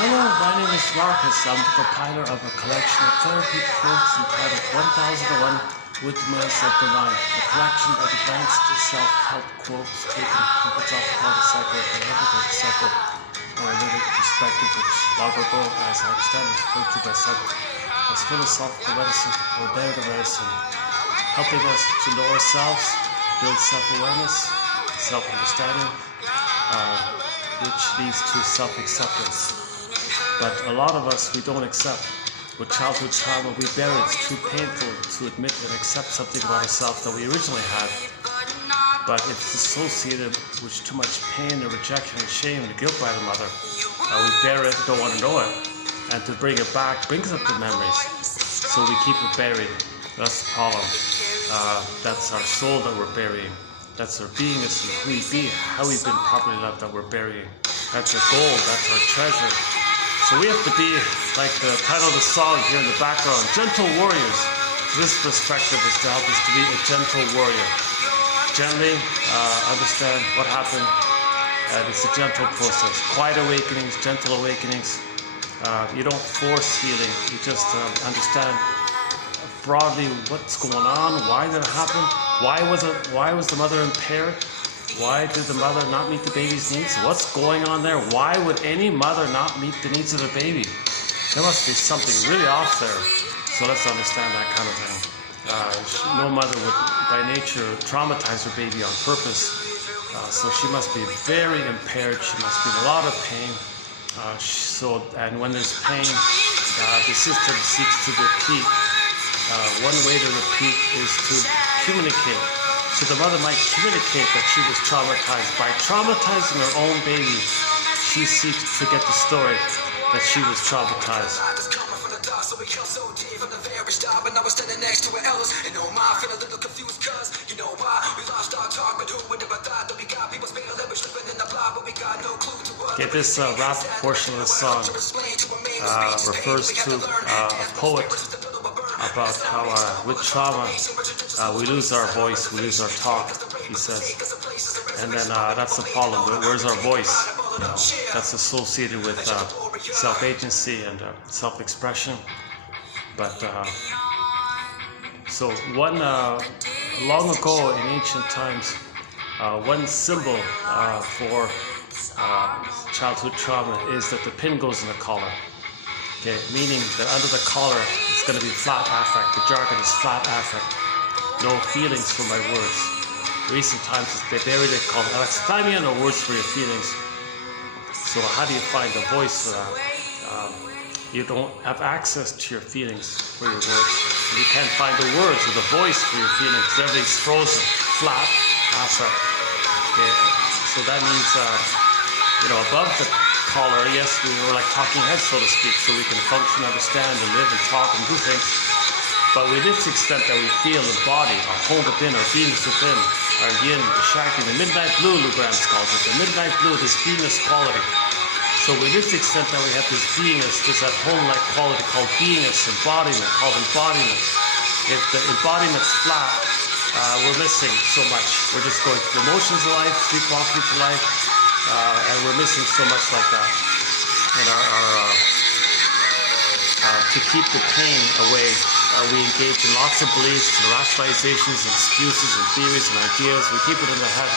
Hello, my name is Marcus. I'm the compiler of a collection of therapy quotes entitled 1001 Windmills of the Mind, a collection of advanced self-help quotes taken from philosophical cycle and ethical cycle or a living perspective which long ago, as I understand, is referred to by some as philosophical medicine or negative medicine, helping us to know ourselves, build self-awareness, self-understanding, which leads to self-acceptance. But a lot of us, we don't accept. With childhood trauma, we bury it. It's too painful to admit and accept something about ourselves that we originally had. But if it's associated with too much pain and rejection and shame and guilt by the mother, we bury it, don't want to know it. And to bring it back brings up the memories. So we keep it buried. That's the problem. That's our soul that we're burying. That's our beingness and who we be, how we've been properly loved that we're burying. That's our goal, that's our treasure. So we have to be, like the title of the song here in the background, gentle warriors. This perspective is to help us to be a gentle warrior. Gently understand what happened, and it's a gentle process. Quiet awakenings, gentle awakenings. You don't force healing, you just understand broadly what's going on, why did it happen, why was the mother impaired? Why did the mother not meet the baby's needs? What's going on there? Why would any mother not meet the needs of the baby? There must be something really off there. So let's understand that kind of thing. No mother would, by nature, traumatize her baby on purpose. So she must be very impaired. She must be in a lot of pain. And when there's pain, the system seeks to repeat. One way to repeat is to communicate. So the mother might communicate that she was traumatized. By traumatizing her own baby, she seeks to get the story that she was traumatized. Okay, this rap portion of the song refers to a poet about how with trauma we lose our voice, we lose our talk, he says. And then that's the problem. Where's our voice? That's associated with self-agency and self-expression. But so long ago in ancient times, one symbol for childhood trauma is that the pin goes in the collar. Okay, meaning that under the collar it's going to be flat affect. The jargon is flat affect. No feelings for my words. Recent times they buried it called alexithymia, no words for your feelings. So how do you find a voice for that? You don't have access to your feelings for your words. You can't find the words or the voice for your feelings. Everything's frozen, flat affect. Okay, so that means above the collar, yes, we were like talking heads, so to speak, so we can function, understand, and live and talk and do things. But with this extent that we feel the body, our home within, our beings within, our yin, the shakti, the midnight blue, Lugrange calls it, the midnight blue, this beingness quality. So with this extent that we have this beingness, this at home-like quality called beingness, embodiment, called embodiment. If the embodiment's flat, we're missing so much. We're just going through the motions of life, sleepwalking through life, and we're missing so much like that. And to keep the pain away, we engage in lots of beliefs, and rationalizations, excuses, and theories and ideas. We keep it in the head,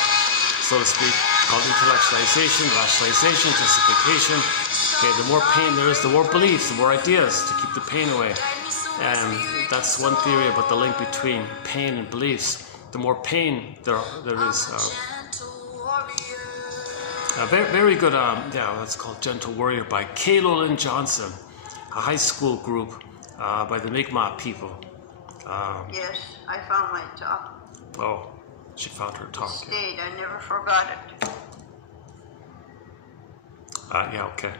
so to speak, called intellectualization, rationalization, justification. Okay, the more pain there is, the more beliefs, the more ideas to keep the pain away. And that's one theory about the link between pain and beliefs. The more pain there is. Very good, that's called Gentle Warrior by K. Lowland Johnson, a high school group by the Mi'kmaq people. Yes, I found my talk. Oh, she found her talk. It stayed, I never forgot it. Yeah, okay.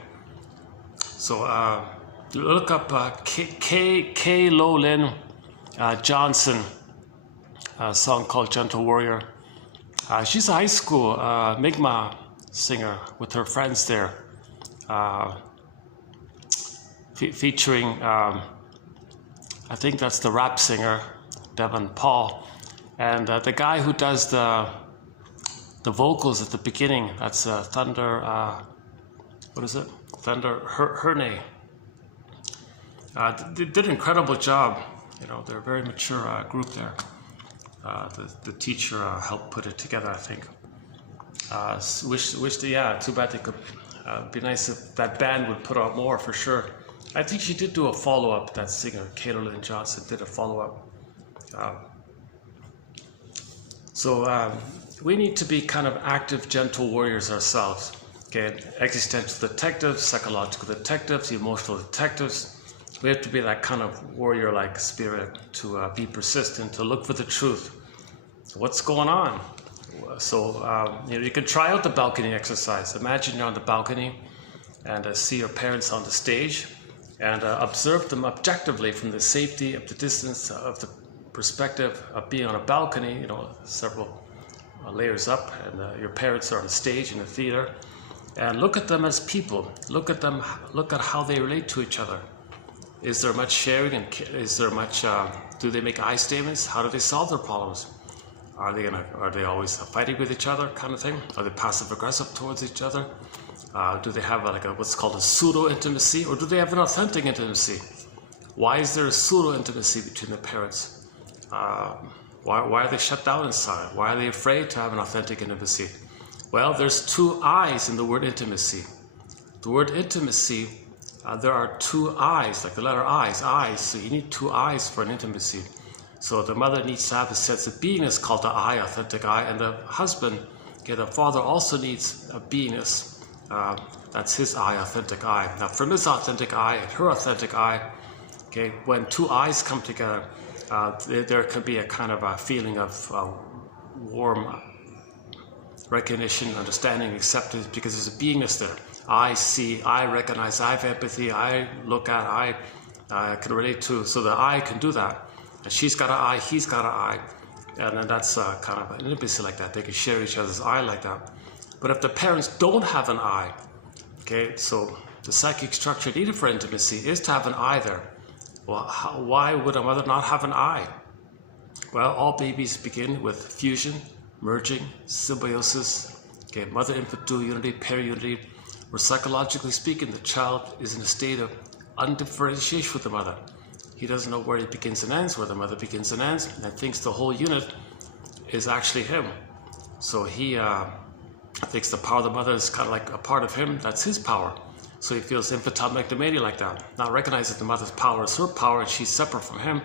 So look up K. Lowland Johnson, a song called Gentle Warrior. She's a high school Mi'kmaq singer with her friends there, featuring I think that's the rap singer Devon Paul, and the guy who does the vocals at the beginning, that's Thunder, what is it? Thunder Hernay. They did an incredible job. You know, they're a very mature group there. The teacher helped put it together, I think. Too bad they could. Be nice if that band would put out more, for sure. I think she did do a follow-up. That singer, Kayla Lynn Johnson, did a follow-up. We need to be kind of active, gentle warriors ourselves. Okay, existential detectives, psychological detectives, emotional detectives. We have to be that kind of warrior-like spirit to be persistent, to look for the truth. So what's going on? You can try out the balcony exercise. Imagine you're on the balcony and see your parents on the stage and observe them objectively from the safety of the distance of the perspective of being on a balcony, you know, several layers up, and your parents are on stage in the theater, and look at them as people. Look at them, look at how they relate to each other. Is there much sharing, and is there much, do they make I statements? How do they solve their problems? Are they always fighting with each other, kind of thing? Are they passive aggressive towards each other? Do they have what's called a pseudo intimacy, or do they have an authentic intimacy? Why is there a pseudo intimacy between the parents? Why are they shut down inside? Why are they afraid to have an authentic intimacy? Well, there's two I's in the word intimacy. The word intimacy, there are two I's, like the letter I's, so you need two I's for an intimacy. So the mother needs to have a sense of beingness called the I, authentic I, and the husband, okay, the father also needs a beingness. That's his I, authentic I. Now from his authentic I and her authentic I, okay, when two I's come together, there can be a kind of a feeling of warm recognition, understanding, acceptance, because there's a beingness there. I see, I recognize, I have empathy, I look at, I can relate to, so the I can do that. And she's got an I, he's got an I, and then that's kind of an intimacy like that. They can share each other's I like that. But if the parents don't have an I, okay, so the psychic structure needed for intimacy is to have an I there. Well, why would a mother not have an I? Well, all babies begin with fusion, merging, symbiosis, okay, mother-infant dual unity, peri-unity, where psychologically speaking, the child is in a state of undifferentiation with the mother. He doesn't know where he begins and ends, where the mother begins and ends, and thinks the whole unit is actually him. So he thinks the power of the mother is kind of like a part of him, that's his power. So he feels infantile megalomania like that. Not recognizing the mother's power is her power and she's separate from him.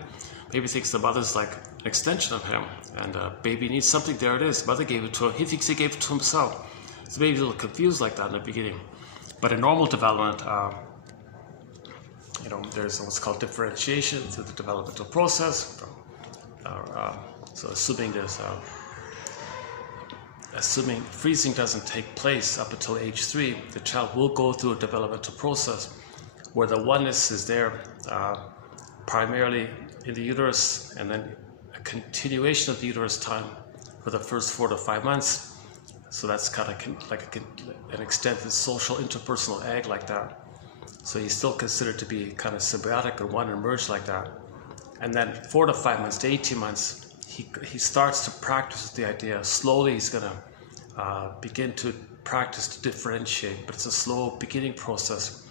Maybe thinks the mother's like an extension of him, and baby needs something, there it is. Mother gave it to him, he thinks he gave it to himself. So baby's a little confused like that in the beginning. But in normal development, there's what's called differentiation through the developmental process. So assuming freezing doesn't take place up until age 3, the child will go through a developmental process where the oneness is there primarily in the uterus, and then a continuation of the uterus time for the first 4 to 5 months. So that's kind of like an extended social interpersonal egg like that. So he's still considered to be kind of symbiotic and one and merged like that. And then 4 to 5 months to 18 months, he starts to practice the idea. Slowly he's going to begin to practice to differentiate, but it's a slow beginning process.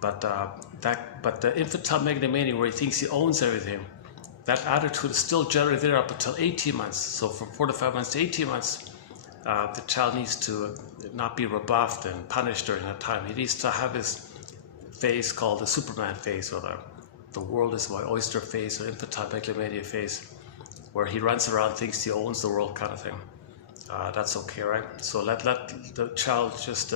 But the infantile megalomania, where he thinks he owns everything, that attitude is still generally there up until 18 months. So from 4 to 5 months to 18 months, the child needs to not be rebuffed and punished during that time. He needs to have his phase called the Superman phase, or the world is my oyster phase, or infantile megalomania phase, where he runs around, thinks he owns the world kind of thing. That's okay, right? So let the child just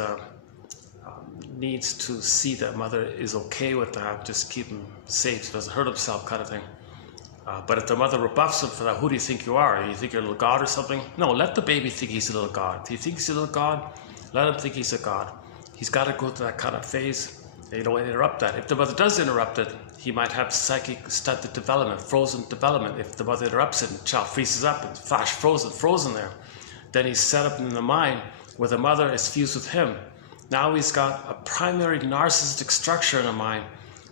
needs to see that mother is okay with that, just keep him safe, so he doesn't hurt himself kind of thing. But if the mother rebuffs him for that, who do you think you are? You think you're a little god or something? No, let the baby think he's a little god. If he thinks he's a little god, let him think he's a god. He's got to go through that kind of phase. You don't interrupt that. If the mother does interrupt it, he might have psychic stunted development, frozen development. If the mother interrupts it and the child freezes up and flash frozen there, then he's set up in the mind where the mother is fused with him. Now he's got a primary narcissistic structure in the mind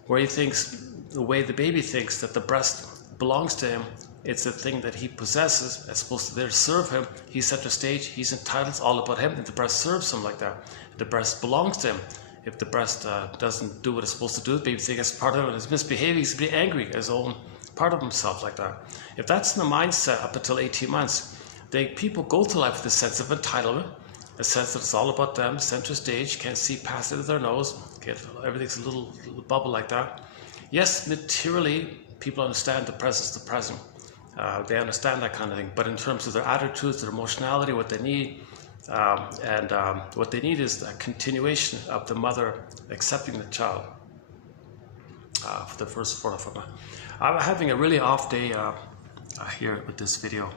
where he thinks, the way the baby thinks, that the breast belongs to him. It's a thing that he possesses, as supposed to there serve him. He's center stage, he's entitled, it's all about him, and the breast serves him like that. The breast belongs to him. if the breast doesn't do what it's supposed to do, the baby thinks it's part of it, it's misbehaving, he's pretty angry, his own part of himself like that. If that's in the mindset up until 18 months, people go through life with a sense of entitlement, a sense that it's all about them, center stage, can't see past it with their nose, everything's a little bubble like that. Yes, materially, people understand the present. They understand that kind of thing, but in terms of their attitudes, their emotionality, what they need, what they need is a continuation of the mother accepting the child for the first 4 or 5 months. I'm having a really off day here with this video.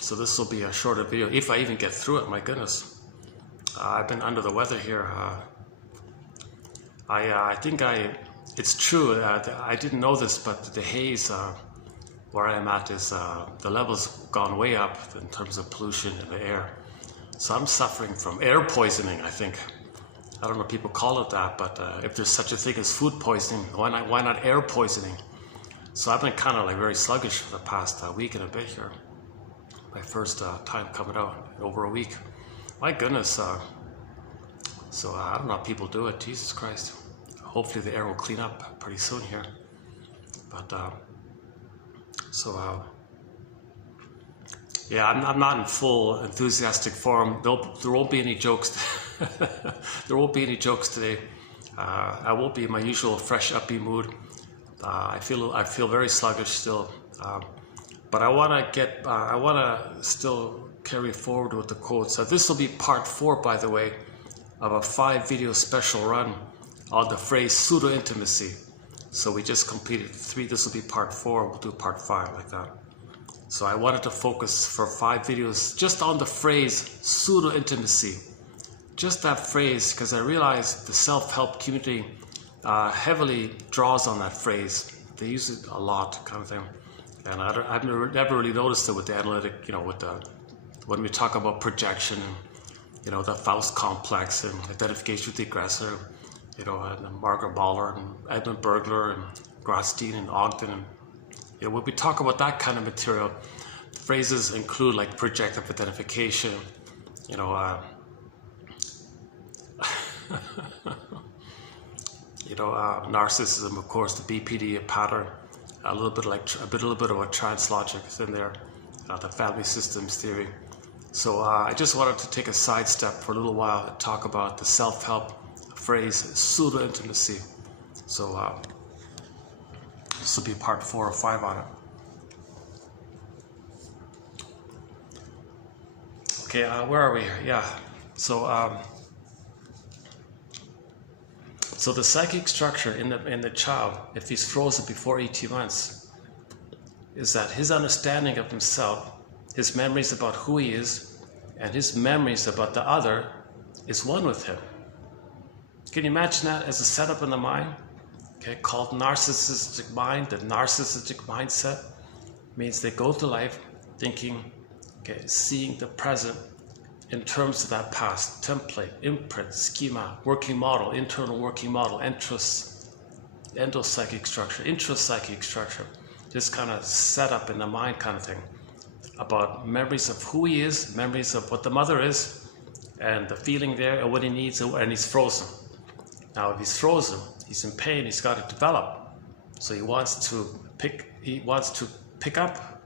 So this will be a shorter video, if I even get through it, my goodness. I've been under the weather here. I think it's true, I didn't know this, but the haze where I am at is, the level's gone way up in terms of pollution in the air. So I'm suffering from air poisoning, I think. I don't know if people call it that, but if there's such a thing as food poisoning, why not air poisoning? So I've been kind of like very sluggish for the past week and a bit here. My first time coming out in over a week. My goodness. So I don't know how people do it. Jesus Christ. Hopefully the air will clean up pretty soon here. But yeah, I'm not in full enthusiastic form. There won't be any jokes. There won't be any jokes today. I won't be in my usual fresh, upbeat mood. I feel very sluggish still. But I want to still carry forward with the quotes. So this will be part 4, by the way, of a 5-video special run on the phrase pseudo-intimacy. So we just completed 3. This will be part 4. We'll do part 5 like that. So I wanted to focus for 5 videos just on the phrase pseudo-intimacy. Just that phrase, because I realized the self-help community heavily draws on that phrase. They use it a lot, kind of thing. And I've never really noticed it with the analytic, when we talk about projection, the Faust complex and identification with the aggressor, and Margaret Mahler and Edmund Bergler and Grotstein and Ogden. And, when we talk about that kind of material, phrases include like projective identification, narcissism, of course, the BPD, a pattern. A little bit of a trans logic is in there, the family systems theory. So I just wanted to take a sidestep for a little while and talk about the self-help phrase pseudo-intimacy. So this will be part 4 or 5 on it. Okay, where are we here? Yeah. So the psychic structure in the child, if he's frozen before 18 months, is that his understanding of himself, his memories about who he is, and his memories about the other is one with him. Can you imagine that as a setup in the mind? Okay, called narcissistic mind. The narcissistic mindset means they go through life thinking, seeing the present in terms of that past, template, imprint, schema, working model, internal working model, endopsychic structure, intrapsychic structure, this kind of setup in the mind kind of thing, about memories of who he is, memories of what the mother is, and the feeling there, and what he needs, and he's frozen. Now, if he's frozen, he's in pain, he's got to develop. So he wants to pick up,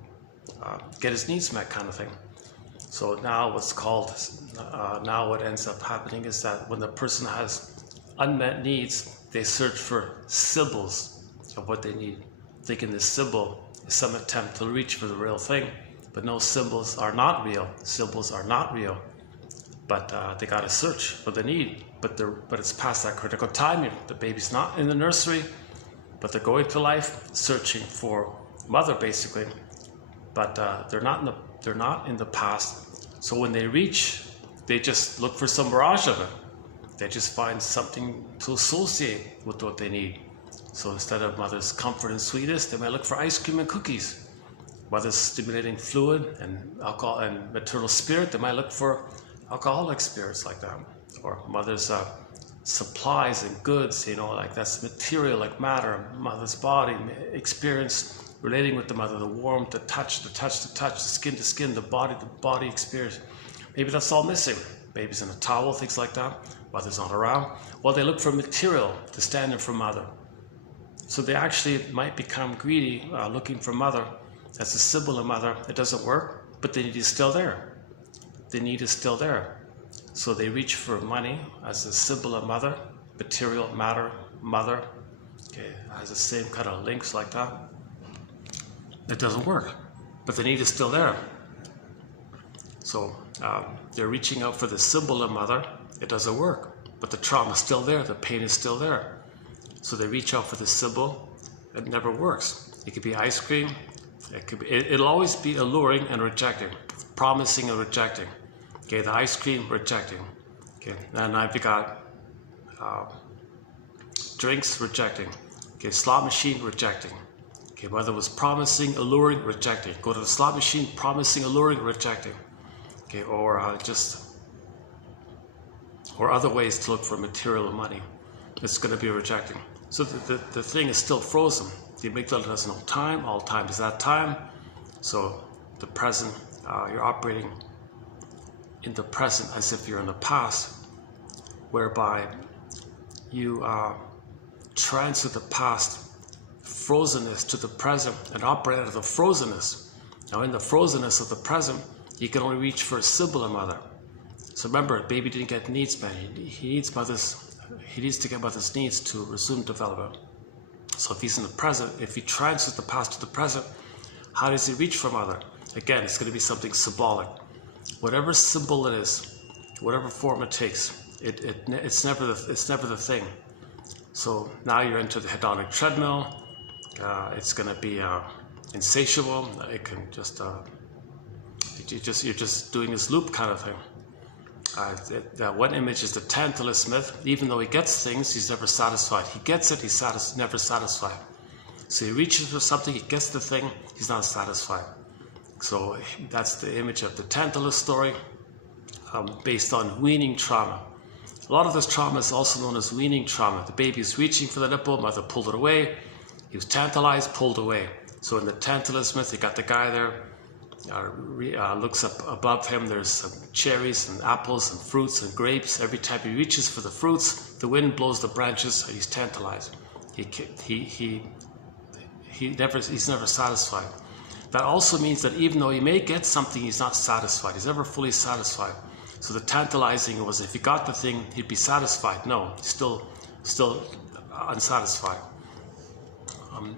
get his needs met kind of thing. So now now what ends up happening is that when the person has unmet needs, they search for symbols of what they need, thinking the symbol is some attempt to reach for the real thing. But no, symbols are not real. Symbols are not real. But they got to search for the need. But it's past that critical time. The baby's not in the nursery, but they're going through life searching for mother, basically. But they're not in the past. So when they reach, they just look for some mirage of it. They just find something to associate with what they need. So instead of mother's comfort and sweetness, they might look for ice cream and cookies. Mother's stimulating fluid and alcohol and maternal spirit, they might look for alcoholic spirits like that. Or mother's supplies and goods, like that's material, like matter, mother's body, experience relating with the mother, the warmth, the touch, the skin to skin, the body experience. Maybe that's all missing. baby's in a towel, things like that, mother's not around. Well, they look for material to stand in for mother. So they actually might become greedy, looking for mother as a symbol of mother. It doesn't work, but the need is still there. The need is still there. So they reach for money as a symbol of mother, material, matter, mother. Okay, has the same kind of links like that. It doesn't work, but the need is still there. So they're reaching out for the symbol of mother. It doesn't work, but the trauma is still there. The pain is still there. So they reach out for the symbol. It never works. It could be ice cream. It'll always be alluring and rejecting, promising and rejecting. Okay, the ice cream, rejecting. Okay, and now we got drinks, rejecting. Okay, slot machine, rejecting. Okay, whether it was promising, alluring, rejecting. Go to the slot machine, promising, alluring, rejecting. Okay, or other ways to look for material money. It's going to be rejecting. So the thing is still frozen. The amygdala doesn't know time. All time is that time. So the present, you're operating in the present as if you're in the past, whereby you transfer the past frozenness to the present and operate out of the frozenness. Now in the frozenness of the present, you can only reach for a symbol of mother. So remember, baby didn't get needs met. He needs to get mother's needs to resume development. So if he's in the present, if he transfers the past to the present, how does he reach for mother? Again, it's going to be something symbolic. Whatever symbol it is, whatever form it takes, it's never the thing. So now you're into the hedonic treadmill. It's going to be insatiable. It can just you're just doing this loop kind of thing. One image is the Tantalus myth. Even though he gets things, he's never satisfied. He gets it, he's never satisfied. So he reaches for something, he gets the thing, he's not satisfied. So that's the image of the Tantalus story, based on weaning trauma. A lot of this trauma is also known as weaning trauma. The baby is reaching for the nipple, mother pulled it away. He was tantalized, pulled away. So in the Tantalus myth, you got the guy there, looks up above him, there's some cherries and apples and fruits and grapes. Every time he reaches for the fruits, the wind blows the branches and he's tantalized. He's never satisfied. That also means that even though he may get something, he's not satisfied. He's never fully satisfied. So the tantalizing was if he got the thing, he'd be satisfied. No, he's still unsatisfied.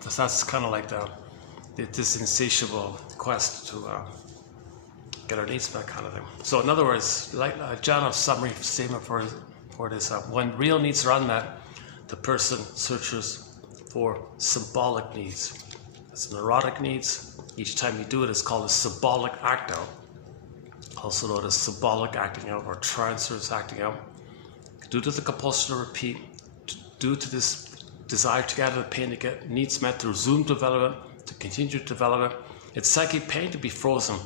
That's kind of like this insatiable quest to get our needs met kind of thing. So in other words, like a general summary statement for it is when real needs are unmet, the person searches for symbolic needs. It's neurotic needs. Each time you do it, it's called a symbolic act out, also known as symbolic acting out or transfers acting out. Due to the compulsion to repeat, due to this desire to get out of the pain, to get needs met, to resume development, to continue development. It's psychic pain to be frozen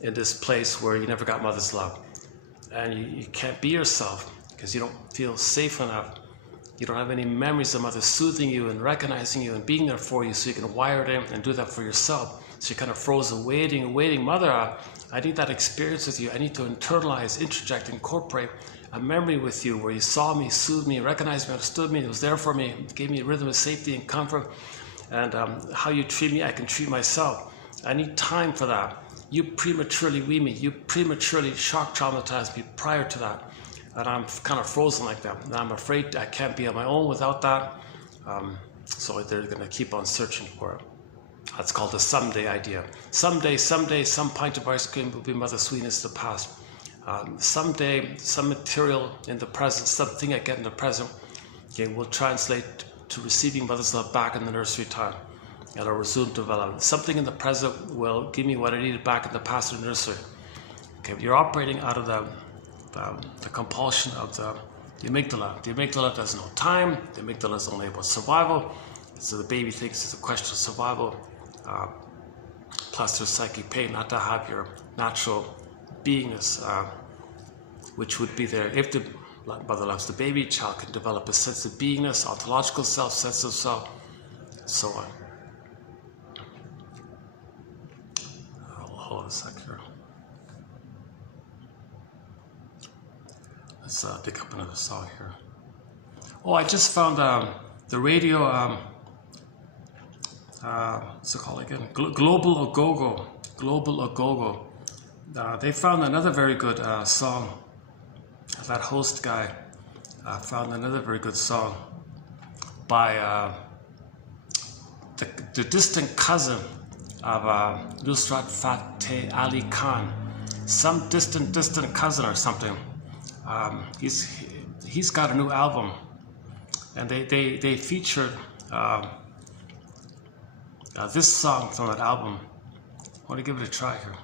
in this place where you never got mother's love. And you can't be yourself because you don't feel safe enough. You don't have any memories of mother soothing you and recognizing you and being there for you so you can wire it in and do that for yourself. So you're kind of frozen, waiting. Mother, I need that experience with you. I need to internalize, interject, incorporate a memory with you where you saw me, soothed me, recognized me, understood me, was there for me, gave me a rhythm of safety and comfort. And how you treat me, I can treat myself. I need time for that. You prematurely wean me. You prematurely shock traumatize me prior to that. And I'm kind of frozen like that. And I'm afraid I can't be on my own without that. So they're going to keep on searching for it. That's called the someday idea. Someday, some pint of ice cream will be mother's sweetness of the past. Someday, some material in the present, something I get in the present, okay, will translate to receiving mother's love back in the nursery time and a resumed development. Something in the present will give me what I needed back in the past in the nursery. Okay, you're operating out of the compulsion of the amygdala. The amygdala doesn't know time. The amygdala is only about survival. So the baby thinks it's a question of survival. Plus there's psychic pain not to have your natural beingness, which would be there if the mother loves the baby. Child can develop a sense of beingness, ontological self, sense of self, and so on. Hold on a sec here. Let's dig up another song here. Oh, I just found the radio, what's it called again? Global Agogo. Global Agogo. They found another very good song. That host guy found another very good song by the distant cousin of Nusrat Fateh Ali Khan. Some distant cousin or something. He's got a new album, and they featured this song from that album. I want to give it a try here.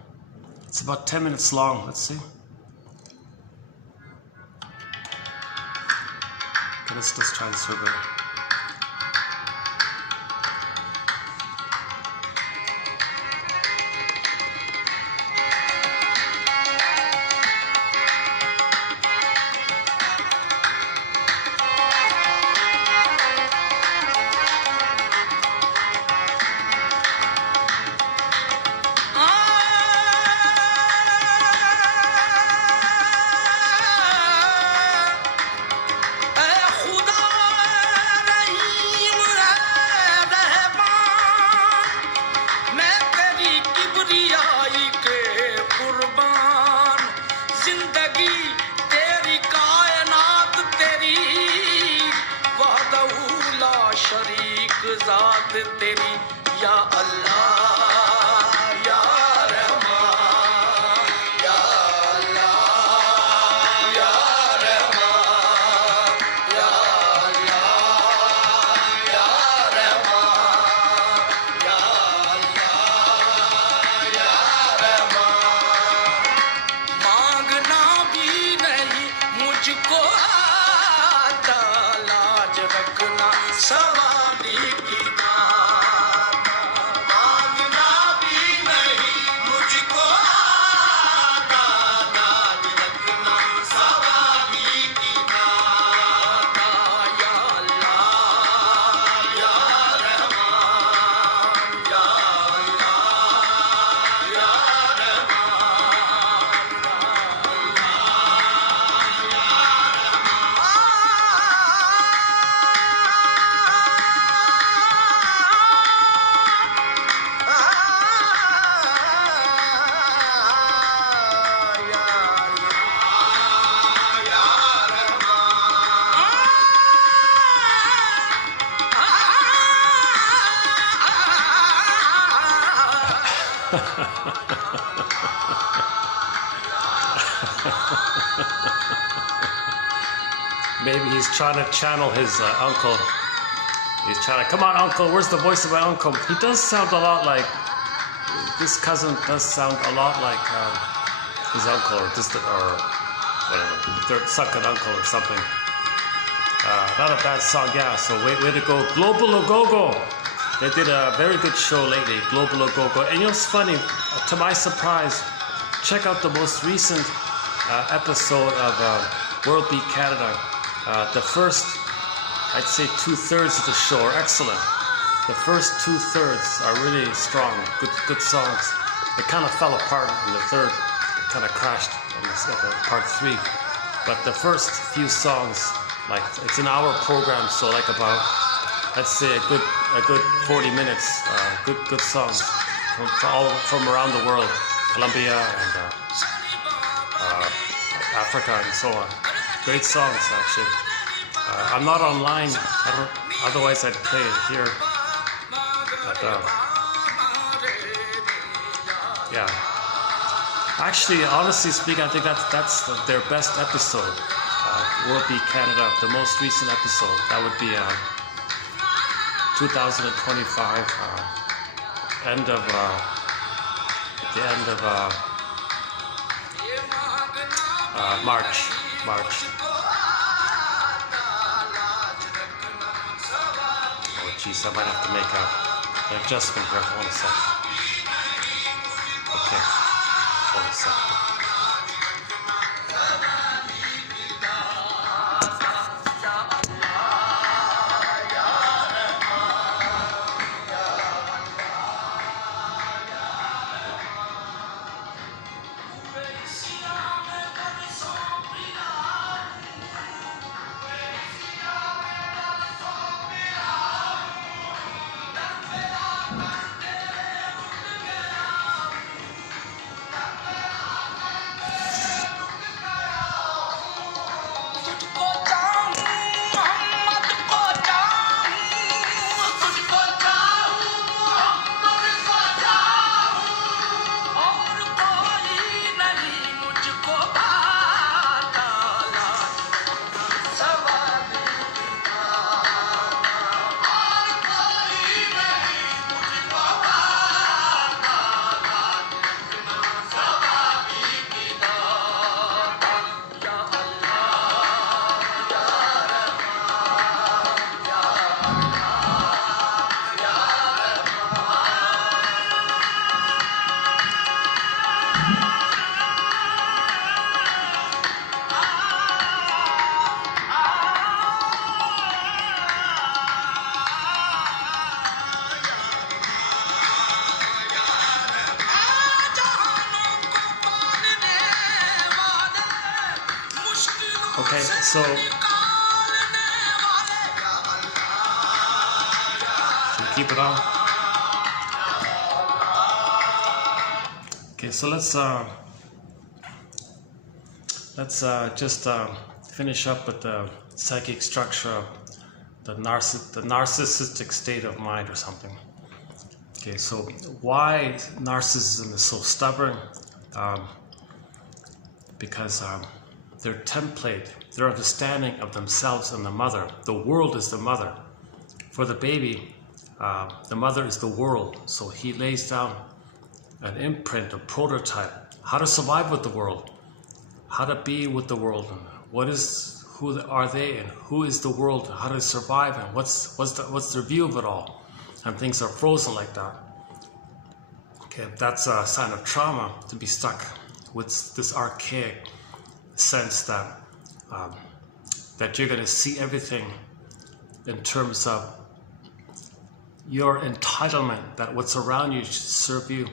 It's about 10 minutes long. Let's see. Okay, let's try this for a bit. Maybe he's trying to channel his uncle. He's trying to, come on, uncle, where's the voice of my uncle? He does sound a lot like, this cousin does sound a lot like his uncle or distant or whatever, third second uncle or something. Not a bad song, yeah, so way to go. Global Agogo. They did a very good show lately, Global Agogo. And you know, it's funny, to my surprise, check out the most recent episode of World Beat Canada. The first, I'd say 2/3 of the show are excellent. The first 2/3 are really strong, good songs. It kind of fell apart in the third, kind of crashed in part 3. But the first few songs, like it's an hour program, so like about, I'd say a good 40 minutes, good songs from around the world, Colombia and Africa and so on. Great songs, actually. I'm not online. Otherwise, I'd play it here. But yeah. Actually, honestly speaking, I think that's their best episode. World Beat Canada, the most recent episode. That would be 2025. The end of March. Oh geez, I might have to make an adjustment here. Hold a second. Okay. Hold a second. Okay, so keep it on. Okay, so let's just finish up with the psychic structure of the narcissistic state of mind or something. Okay, so why narcissism is so stubborn? Because their template, their understanding of themselves and the mother, the world is the mother. For the baby, the mother is the world. So he lays down an imprint, a prototype, how to survive with the world, how to be with the world, and who are they, and who is the world, how to survive, and what's their view of it all, and things are frozen like that. Okay, that's a sign of trauma, to be stuck with this archaic sense that that you're going to see everything in terms of your entitlement, that what's around you should serve you,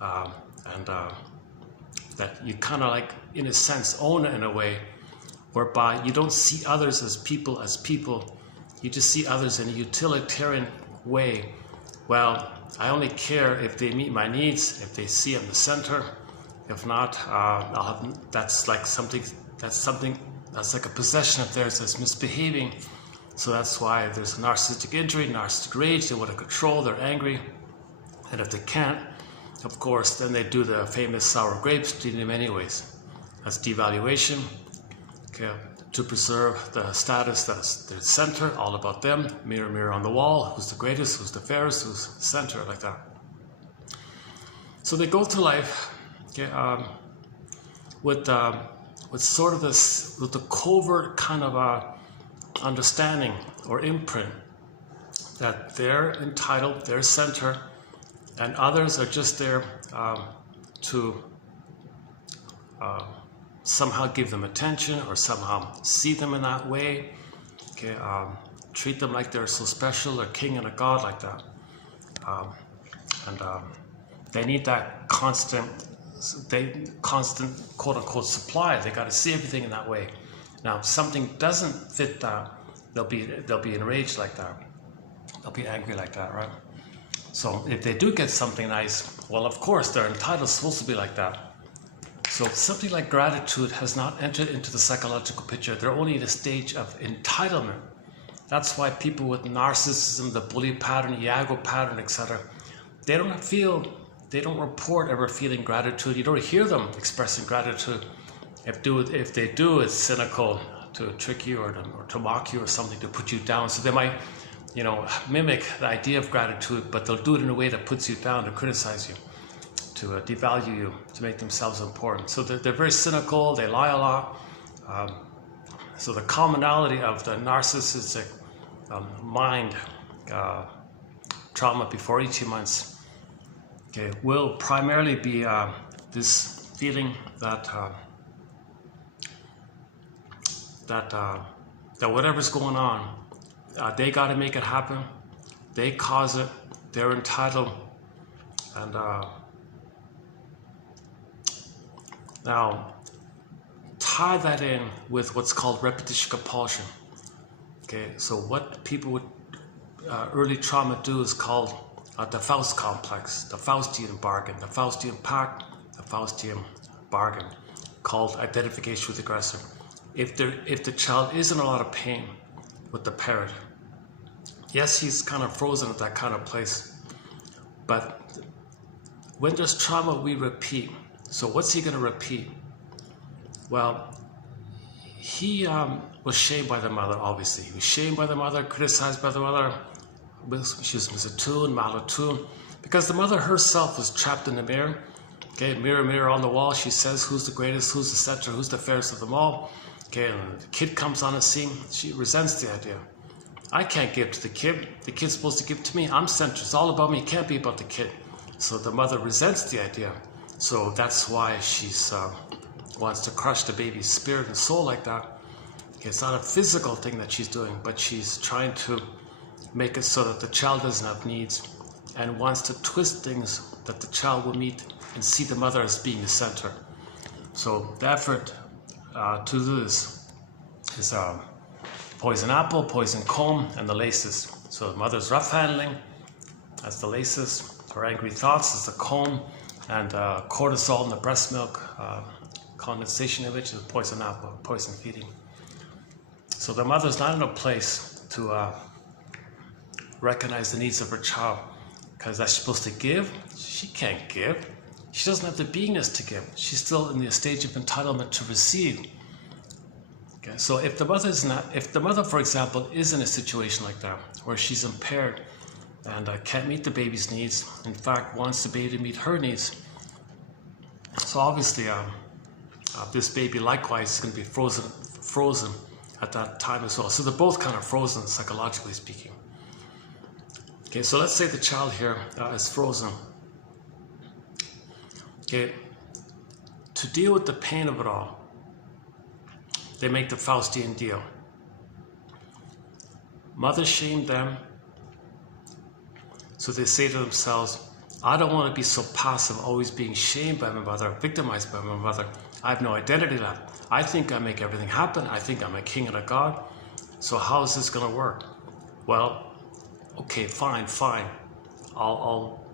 and that you kind of like, in a sense, own it in a way, whereby you don't see others as people, you just see others in a utilitarian way. Well, I only care if they meet my needs, if they see I'm the center. If not, that's like a possession of theirs that's misbehaving. So that's why there's a narcissistic injury, narcissistic rage. They want to control, they're angry. And if they can't, of course, then they do the famous sour grapes, treating them anyways. That's devaluation, okay, to preserve the status that's their center, all about them. Mirror, mirror on the wall, who's the greatest, who's the fairest, who's the center, like that. So they go through life, okay, with sort of this, with the covert kind of understanding or imprint that they're entitled, they're center, and others are just there to somehow give them attention or somehow see them in that way. Okay, treat them like they're so special, a king and a god, like that. They need that constant quote-unquote supply. They got to see everything in that way. Now, if something doesn't fit that, they'll be enraged like that. They'll be angry like that, right? So if they do get something nice, well, of course, they're entitled, supposed to be like that. So something like gratitude has not entered into the psychological picture. They're only at a stage of entitlement. That's why people with narcissism, the bully pattern, Iago pattern, etc., they don't report ever feeling gratitude. You don't hear them expressing gratitude. If they do, it's cynical, to trick you or to mock you or something, to put you down. So they might, mimic the idea of gratitude, but they'll do it in a way that puts you down, to criticize you, to devalue you, to make themselves important. So they're very cynical, they lie a lot. So the commonality of the narcissistic mind trauma before 18 months, okay, will primarily be this feeling that whatever's going on, they got to make it happen. They cause it. They're entitled. And now, tie that in with what's called repetition compulsion. Okay, so what people with early trauma do is called the Faust complex, the Faustian bargain, the Faustian pact, the Faustian bargain, called identification with the aggressor. If the child is in a lot of pain with the parent, yes, he's kind of frozen at that kind of place, but when there's trauma, we repeat. So what's he going to repeat? Well, he was shamed by the mother, obviously. He was shamed by the mother, criticized by the mother. She was misattuned, malattuned, because the mother herself was trapped in the mirror. Okay, mirror, mirror on the wall, she says, who's the greatest, who's the center, who's the fairest of them all? Okay, and the kid comes on the scene, she resents the idea. I can't give to the kid's supposed to give to me, I'm center, it's all about me, it can't be about the kid. So the mother resents the idea. So that's why she's wants to crush the baby's spirit and soul like that. Okay, it's not a physical thing that she's doing, but she's trying to make it so that the child doesn't have needs, and wants to twist things that the child will meet and see the mother as being the center. So the effort to do this is poison apple, poison comb, and the laces. So the mother's rough handling, that's the laces. Her angry thoughts is the comb, and cortisol in the breast milk, condensation image is poison apple, poison feeding. So the mother's not in a place to recognize the needs of her child, because that's supposed to give. She can't give. She doesn't have the beingness to give. She's still in the stage of entitlement to receive. Okay, so if the mother, for example, is in a situation like that, where she's impaired and can't meet the baby's needs, in fact wants the baby to meet her needs, so obviously this baby likewise is going to be frozen at that time as well. So they're both kind of frozen, psychologically speaking. Okay, so let's say the child here is frozen. Okay, to deal with the pain of it all, they make the Faustian deal. Mothers shame them, so they say to themselves, I don't want to be so passive, always being shamed by my mother, victimized by my mother. I have no identity left. I think I make everything happen. I think I'm a king and a god. So how is this going to work? Well, okay, fine. I'll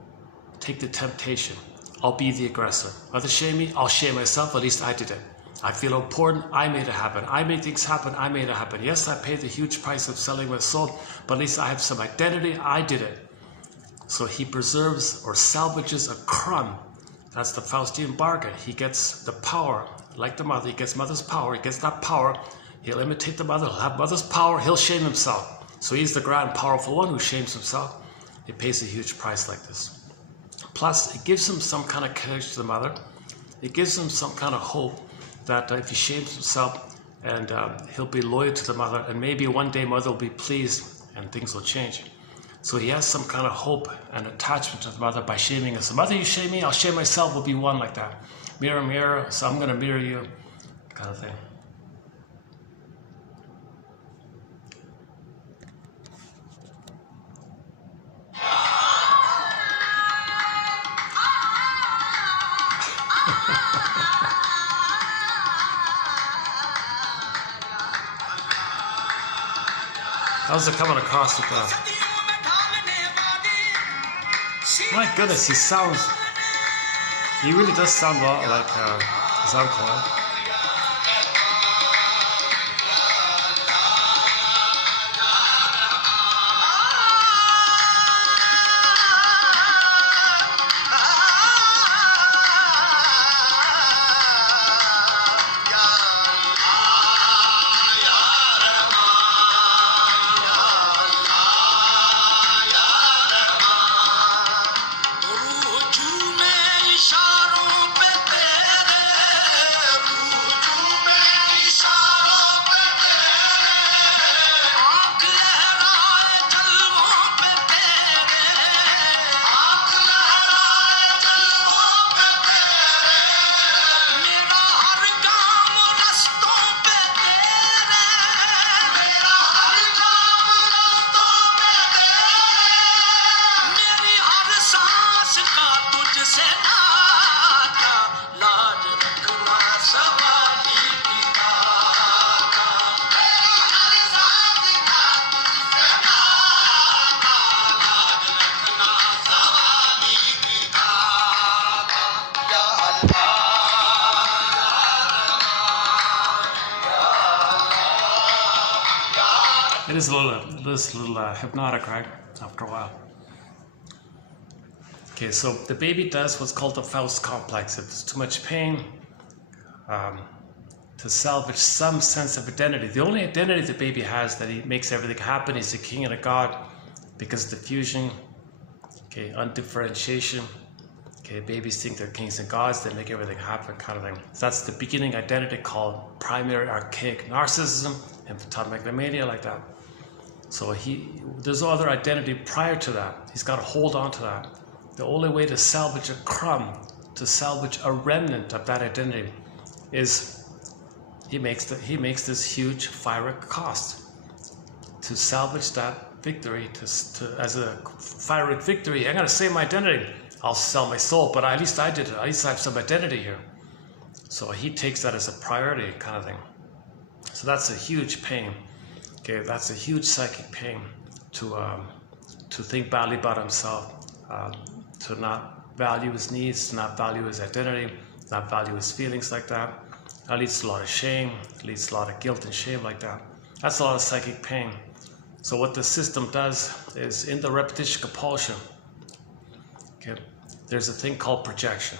take the temptation. I'll be the aggressor. Others shame me, I'll shame myself. At least I did it. I feel important, I made it happen. I made things happen, I made it happen. Yes, I paid the huge price of selling my soul, but at least I have some identity, I did it. So he preserves or salvages a crumb. That's the Faustian bargain. He gets the power, like the mother, he gets mother's power, he gets that power. He'll imitate the mother, he'll have mother's power, he'll shame himself. So he's the grand powerful one who shames himself. He pays a huge price like this. Plus, it gives him some kind of connection to the mother. It gives him some kind of hope that if he shames himself, and he'll be loyal to the mother, and maybe one day mother will be pleased and things will change. So he has some kind of hope and attachment to the mother by shaming us. So mother, you shame me, I'll shame myself, will be one like that. Mirror, mirror, so I'm going to mirror you, kind of thing. How's it coming across with that? My goodness, he really does sound a lot like his uncle. It is a little hypnotic, right? After a while. Okay, so the baby does what's called the Faust complex. If there's too much pain, to salvage some sense of identity. The only identity the baby has, that he makes everything happen, he's a king and a god, because of the fusion, okay, undifferentiation. Okay, babies think they're kings and gods, they make everything happen, kind of thing. So that's the beginning identity called primary archaic narcissism, infantile megalomania, like that. So there's no other identity prior to that. He's got to hold on to that. The only way to salvage a crumb, to salvage a remnant of that identity, is he makes this huge Pyrrhic cost. To salvage that victory, as a Pyrrhic victory, I'm going to save my identity. I'll sell my soul, but at least I did it. At least I have some identity here. So he takes that as a priority, kind of thing. So that's a huge pain. Okay, that's a huge psychic pain to think badly about himself, to not value his needs, to not value his identity, not value his feelings like that. That leads to a lot of shame, leads to a lot of guilt and shame like that. That's a lot of psychic pain. So what the system does is, in the repetition compulsion, okay, there's a thing called projection.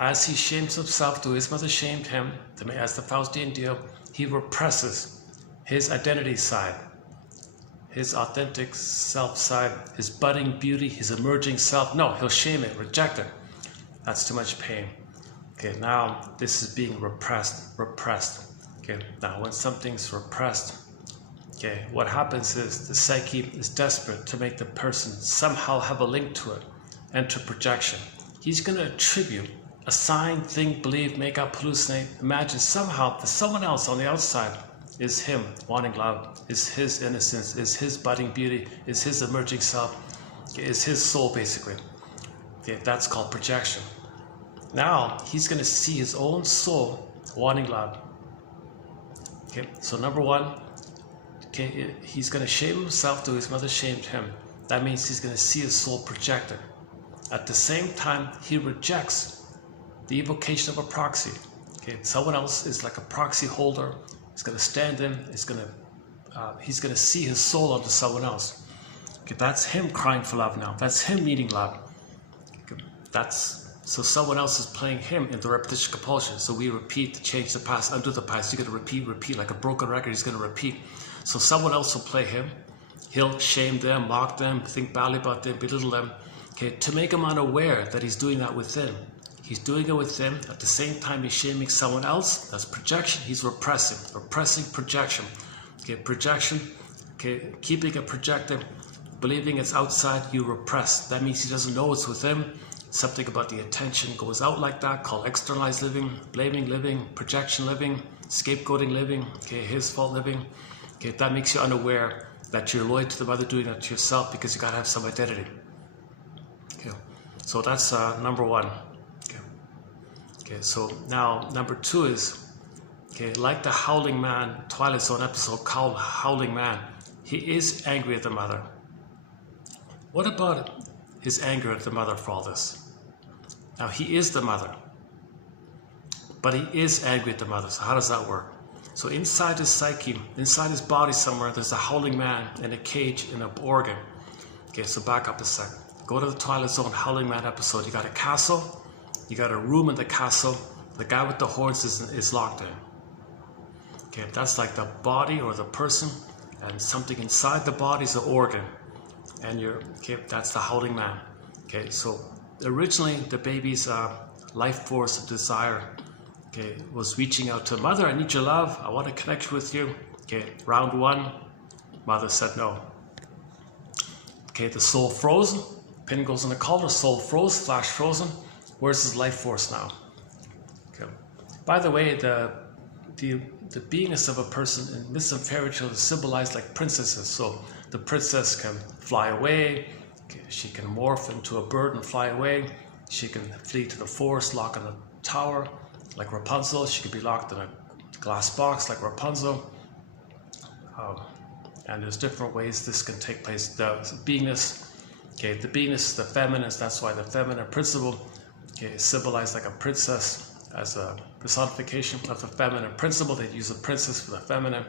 As he shames himself, to his mother shamed him, as the Faustian deal, he represses his identity side, his authentic self side, his budding beauty, his emerging self. No, he'll shame it, reject it. That's too much pain. Okay, now this is being repressed. Okay, now when something's repressed, okay, what happens is the psyche is desperate to make the person somehow have a link to it, enter projection. He's going to attribute, assign, think, believe, make up, hallucinate, imagine somehow that someone else on the outside is him wanting love, is his innocence, is his budding beauty, is his emerging self, is his soul basically. Okay, that's called projection. Now he's going to see his own soul wanting love. Okay, so number one, okay, he's going to shame himself to his mother shamed him. That means he's going to see his soul projected. At the same time, he rejects the evocation of a proxy. Okay, someone else is like a proxy holder. He's going to stand in. He's going to see his soul onto someone else. Okay, that's him crying for love now. That's him needing love. Okay, so someone else is playing him in the repetition compulsion. So we repeat, change the past, undo the past. You're going to repeat like a broken record. He's going to repeat. So someone else will play him. He'll shame them, mock them, think badly about them, belittle them. Okay, to make him unaware that he's doing that within. He's doing it within. At the same time, he's shaming someone else. That's projection. He's repressing projection. Okay, projection. Okay, keeping it projected, believing it's outside, you repress. That means he doesn't know it's within. Something about the attention goes out like that, called externalized living, blaming living, projection living, scapegoating living, okay, his fault living. Okay, that makes you unaware that you're loyal to the mother, doing it to yourself because you gotta have some identity. Okay, so that's number one. Okay, so now number two is, okay, like the Howling Man, Twilight Zone episode called Howling Man, he is angry at the mother. What about his anger at the mother for all this? Now he is the mother, but he is angry at the mother. So how does that work? So inside his psyche, inside his body somewhere, there's a howling man in a cage in an organ. Okay, so back up a sec. Go to the Twilight Zone Howling Man episode. You got a castle, you got a room in the castle. The guy with the horns is locked in. Okay, that's like the body or the person, and something inside the body is an organ. And that's the howling man. Okay, so originally the baby's life force of desire, okay, was reaching out to mother. I need your love. I want to connect with you. Okay, round one, mother said no. Okay, the soul frozen. Pin goes in the collar. Soul froze. Flash frozen. Where's his life force now? Okay. By the way, the beingness of a person in myths and fairy tales is symbolized like princesses. So the princess can fly away. Okay, she can morph into a bird and fly away. She can flee to the forest, lock in a tower like Rapunzel. She could be locked in a glass box like Rapunzel. And there's different ways this can take place. The beingness, okay, the beingness, the feminine, that's why the feminine principle, okay, is symbolized like a princess as a personification of the feminine principle. They use the princess for the feminine.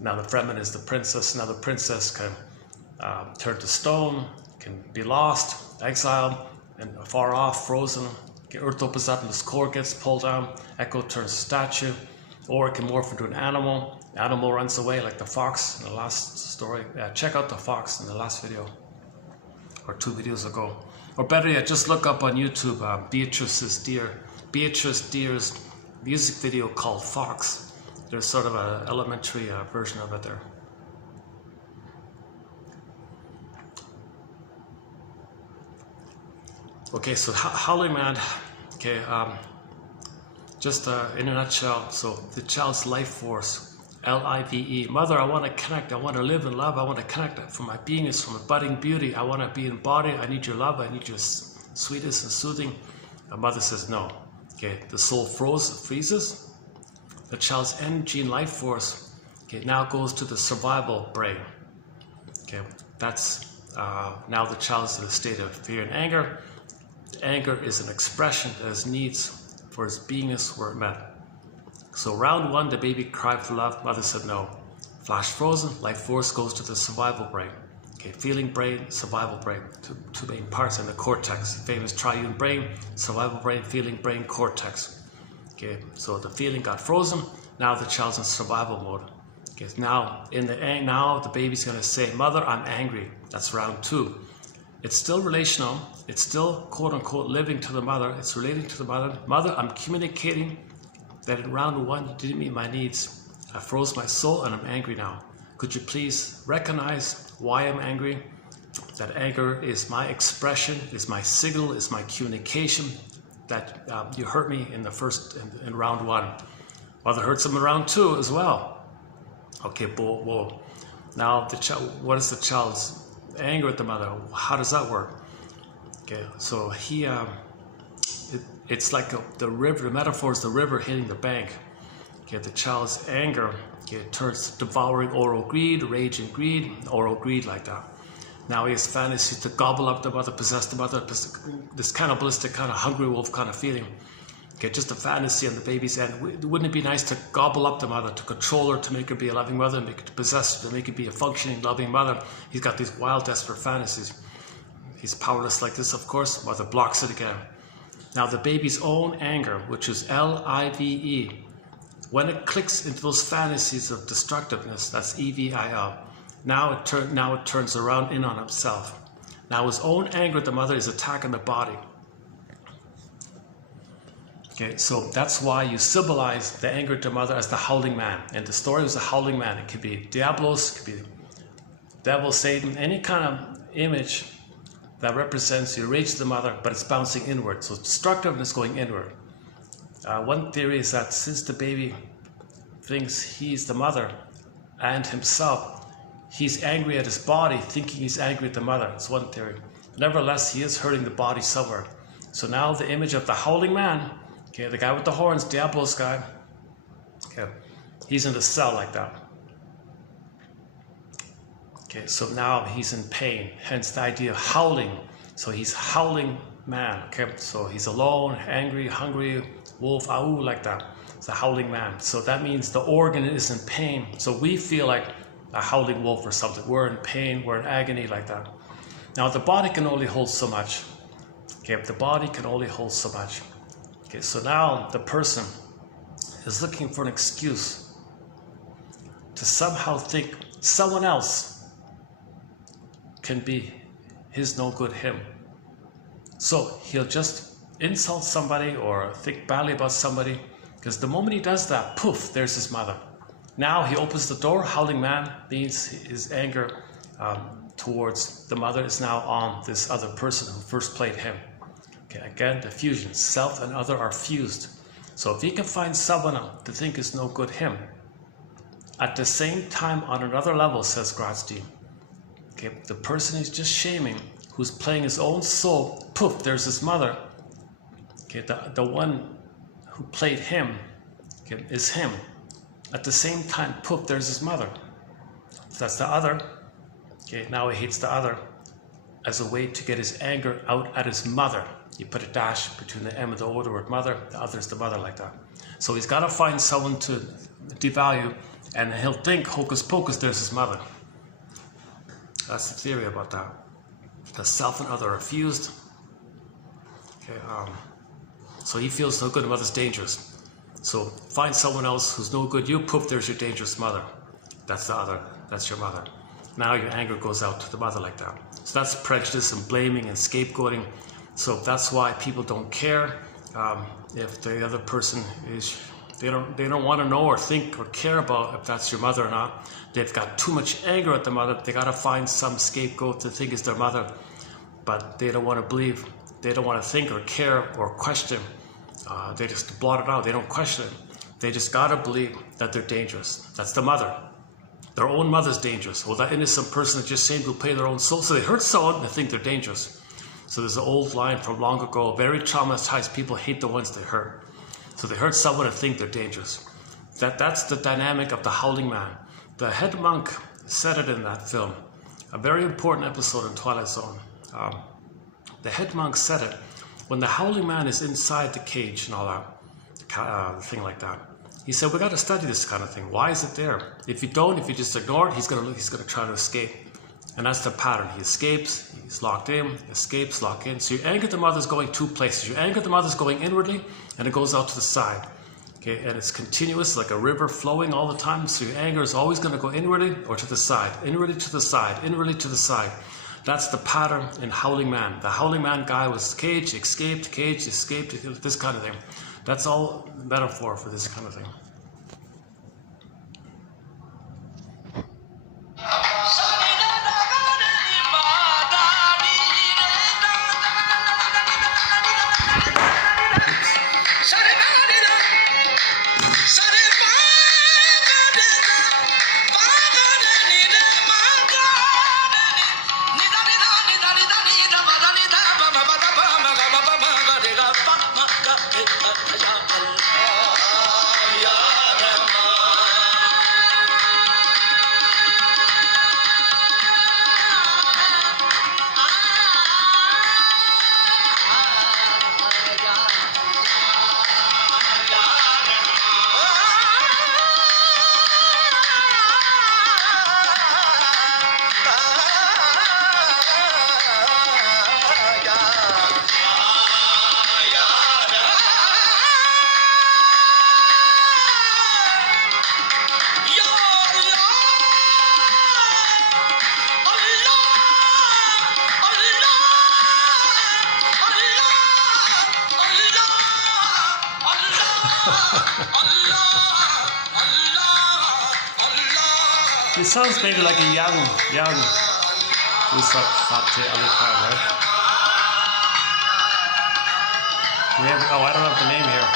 Now the feminine is the princess. Now the princess can turn to stone, can be lost, exiled, and far off, frozen. Okay, Earth opens up and this core gets pulled down. Echo turns to statue, or it can morph into an animal. The animal runs away like the fox in the last story. Check out the fox in the last video, or 2 videos ago. Or better yet, just look up on YouTube Beatrice Deer's music video called Fox. There's sort of an elementary version of it there. Okay, so Howling Man, okay, just in a nutshell, so the child's life force, L-I-V-E, mother, I want to connect, I want to live in love, I want to connect from my beingness, from a budding beauty, I want to be embodied, I need your love, I need your sweetness and soothing. A mother says no. Okay, the soul freezes, the child's energy and life force, okay, now goes to the survival brain. Okay, that's now the child's in a state of fear and anger. Anger is an expression that his needs for his beingness were met. So round 1, the baby cried for love, mother said no. Flash frozen, life force goes to the survival brain. Okay, feeling brain, survival brain, two main parts in the cortex, famous triune brain, survival brain, feeling brain, cortex. Okay, so the feeling got frozen, now the child's in survival mode. Okay, now the baby's gonna say, mother, I'm angry. That's round 2. It's still relational, it's still quote unquote living to the mother, it's relating to the mother. Mother, I'm communicating that in round 1 you didn't meet my needs. I froze my soul and I'm angry now. Could you please recognize why I'm angry? That anger is my expression, is my signal, is my communication that you hurt me in the first, in round 1. Mother hurts him in round 2 as well. Okay, whoa. Now what is the child's anger at the mother? How does that work? Okay, so it's like the river. The metaphor is the river hitting the bank. Okay, the child's anger, okay, turns to devouring oral greed, rage and greed, oral greed like that. Now he has fantasies to gobble up the mother, possess the mother, this cannibalistic kind of hungry wolf kind of feeling. Okay, just a fantasy on the baby's end. Wouldn't it be nice to gobble up the mother, to control her, to make her be a loving mother, to possess her, to make her be a functioning, loving mother? He's got these wild, desperate fantasies. He's powerless like this, of course. Mother blocks it again. Now the baby's own anger, which is L-I-V-E, when it clicks into those fantasies of destructiveness, that's E-V-I-L, now it turns around in on himself. Now his own anger at the mother is attacking the body. Okay, so that's why you symbolize the anger at the mother as the howling man. And the story was the howling man. It could be Diablos, it could be devil, Satan, any kind of image that represents your rage to the mother, but it's bouncing inward. So destructiveness going inward. One theory is that since the baby thinks he's the mother and himself, he's angry at his body, thinking he's angry at the mother. That's one theory. Nevertheless, he is hurting the body somewhere. So now the image of the howling man, okay, the guy with the horns, Diablos guy, okay, he's in the cell like that. Okay, so now he's in pain, hence the idea of howling. So he's howling man, okay, so he's alone, angry, hungry, wolf, ahoo, like that. It's a howling man. So that means the organ is in pain. So we feel like a howling wolf or something. We're in pain, we're in agony like that. Now the body can only hold so much. Okay, the body can only hold so much. Okay, so now the person is looking for an excuse to somehow think someone else can be his no good him. So he'll just insult somebody or think badly about somebody, because the moment he does that, poof, there's his mother. Now he opens the door, howling man means his anger towards the mother is now on this other person who first played him. Okay, again, the fusion, self and other are fused. So if he can find someone to think is no good him, at the same time on another level, says Gradstein, okay, the person he's just shaming, who's playing his own soul, poof, there's his mother. Okay, the one who played him, okay, is him. At the same time, poof, there's his mother. So that's the other. Okay, now he hates the other as a way to get his anger out at his mother. You put a dash between the M and the O, the word mother, the other is the mother like that. So he's got to find someone to devalue, and he'll think, hocus pocus, there's his mother. That's the theory about that. The self and other are fused. Okay, so he feels no good, the mother's dangerous. So find someone else who's no good, you, poof, there's your dangerous mother. That's the other, that's your mother. Now your anger goes out to the mother like that. So that's prejudice and blaming and scapegoating. So that's why people don't care if the other person is, they don't want to know or think or care about if that's your mother or not. They've got too much anger at the mother. They got to find some scapegoat to think is their mother, but they don't want to believe. They don't want to think or care or question. They just blot it out. They don't question it. They just got to believe that they're dangerous. That's the mother. Their own mother's dangerous. Well, that innocent person is just saying to pay their own soul. So they hurt someone and they think they're dangerous. So there's an old line from long ago, very traumatized people hate the ones they hurt. So they hurt someone and think they're dangerous. That's the dynamic of the howling man. The head monk said it in that film, a very important episode in Twilight Zone. The head monk said it when the howling man is inside the cage and all that, thing like that. He said, we got to study this kind of thing. Why is it there? If you just ignore it, he's gonna try to escape. And that's the pattern. He escapes, he's locked in, escapes, locked in. So your anger at the mother is going two places. Your anger at the mother is going inwardly, and it goes out to the side. Okay, and it's continuous, like a river flowing all the time. So your anger is always going to go inwardly or to the side, inwardly to the side, inwardly to the side. That's the pattern in Howling Man. The Howling Man guy was caged, escaped, this kind of thing. That's all metaphor for this kind of thing. It sounds maybe like a young Usat Fateh Ali Khan, right? Oh, I don't have the name here.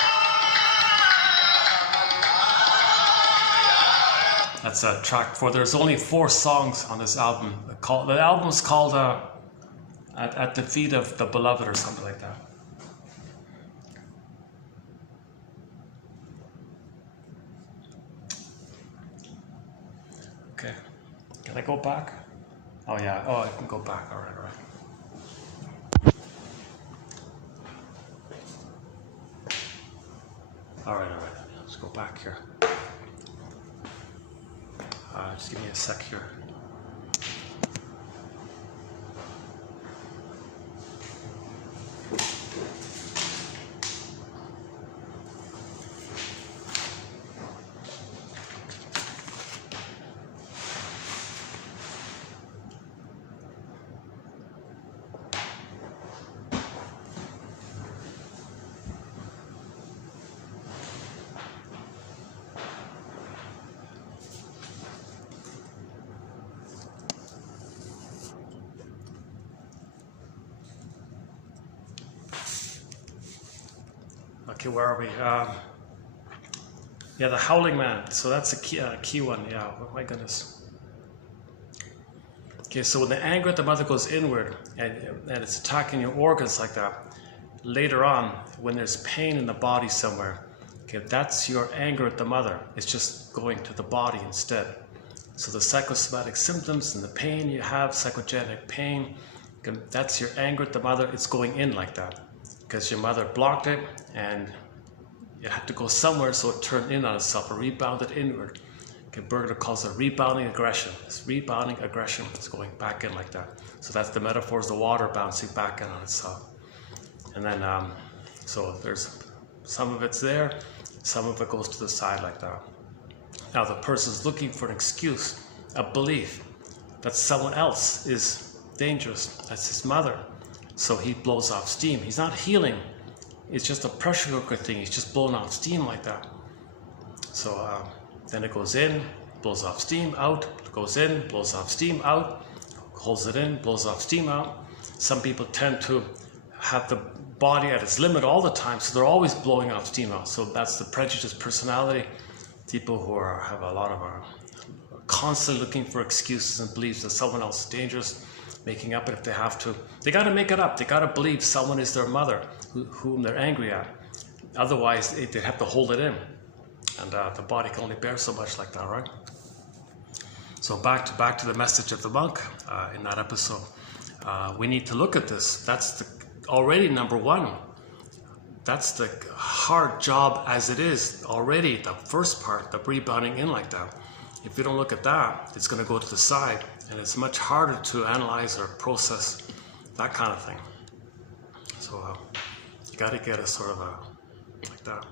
That's a track 4. There's only 4 songs on this album. The album's called At the Feet of the Beloved or something like that. Okay, can I go back? Oh yeah, I can go back, all right. All right, let's go back here. Just give me a sec here. Okay, where are we? Yeah, the Howling Man. So that's a key one. Yeah, oh my goodness. Okay, so when the anger at the mother goes inward and it's attacking your organs like that, later on, when there's pain in the body somewhere, okay, that's your anger at the mother. It's just going to the body instead. So the psychosomatic symptoms and the pain you have, psychogenic pain, okay, that's your anger at the mother. It's going in like that. Because your mother blocked it and it had to go somewhere, so it turned in on itself, or rebounded inward. Okay, Berger calls it rebounding aggression. It's rebounding aggression. It's going back in like that. So that's the metaphor, is the water bouncing back in on itself. And then, so there's some of it's there, some of it goes to the side like that. Now the person's looking for an excuse, a belief that someone else is dangerous. That's his mother. So he blows off steam. He's not healing. It's just a pressure cooker thing. He's just blowing off steam like that. So then it goes in, blows off steam, out, goes in, blows off steam, out, holds it in, blows off steam out. Some people tend to have the body at its limit all the time, so they're always blowing off steam out. So that's the prejudiced personality. People who have a lot of constantly looking for excuses and beliefs that someone else is dangerous, making up it if they have to. They got to make it up. They got to believe someone is their mother, whom they're angry at. Otherwise, they have to hold it in. And the body can only bear so much like that, right? So back to the message of the monk in that episode. We need to look at this. That's already number one. That's the hard job as it is already, the first part, the rebounding in like that. If you don't look at that, it's going to go to the side, and it's much harder to analyze or process that kind of thing. So you got to get a sort of like that.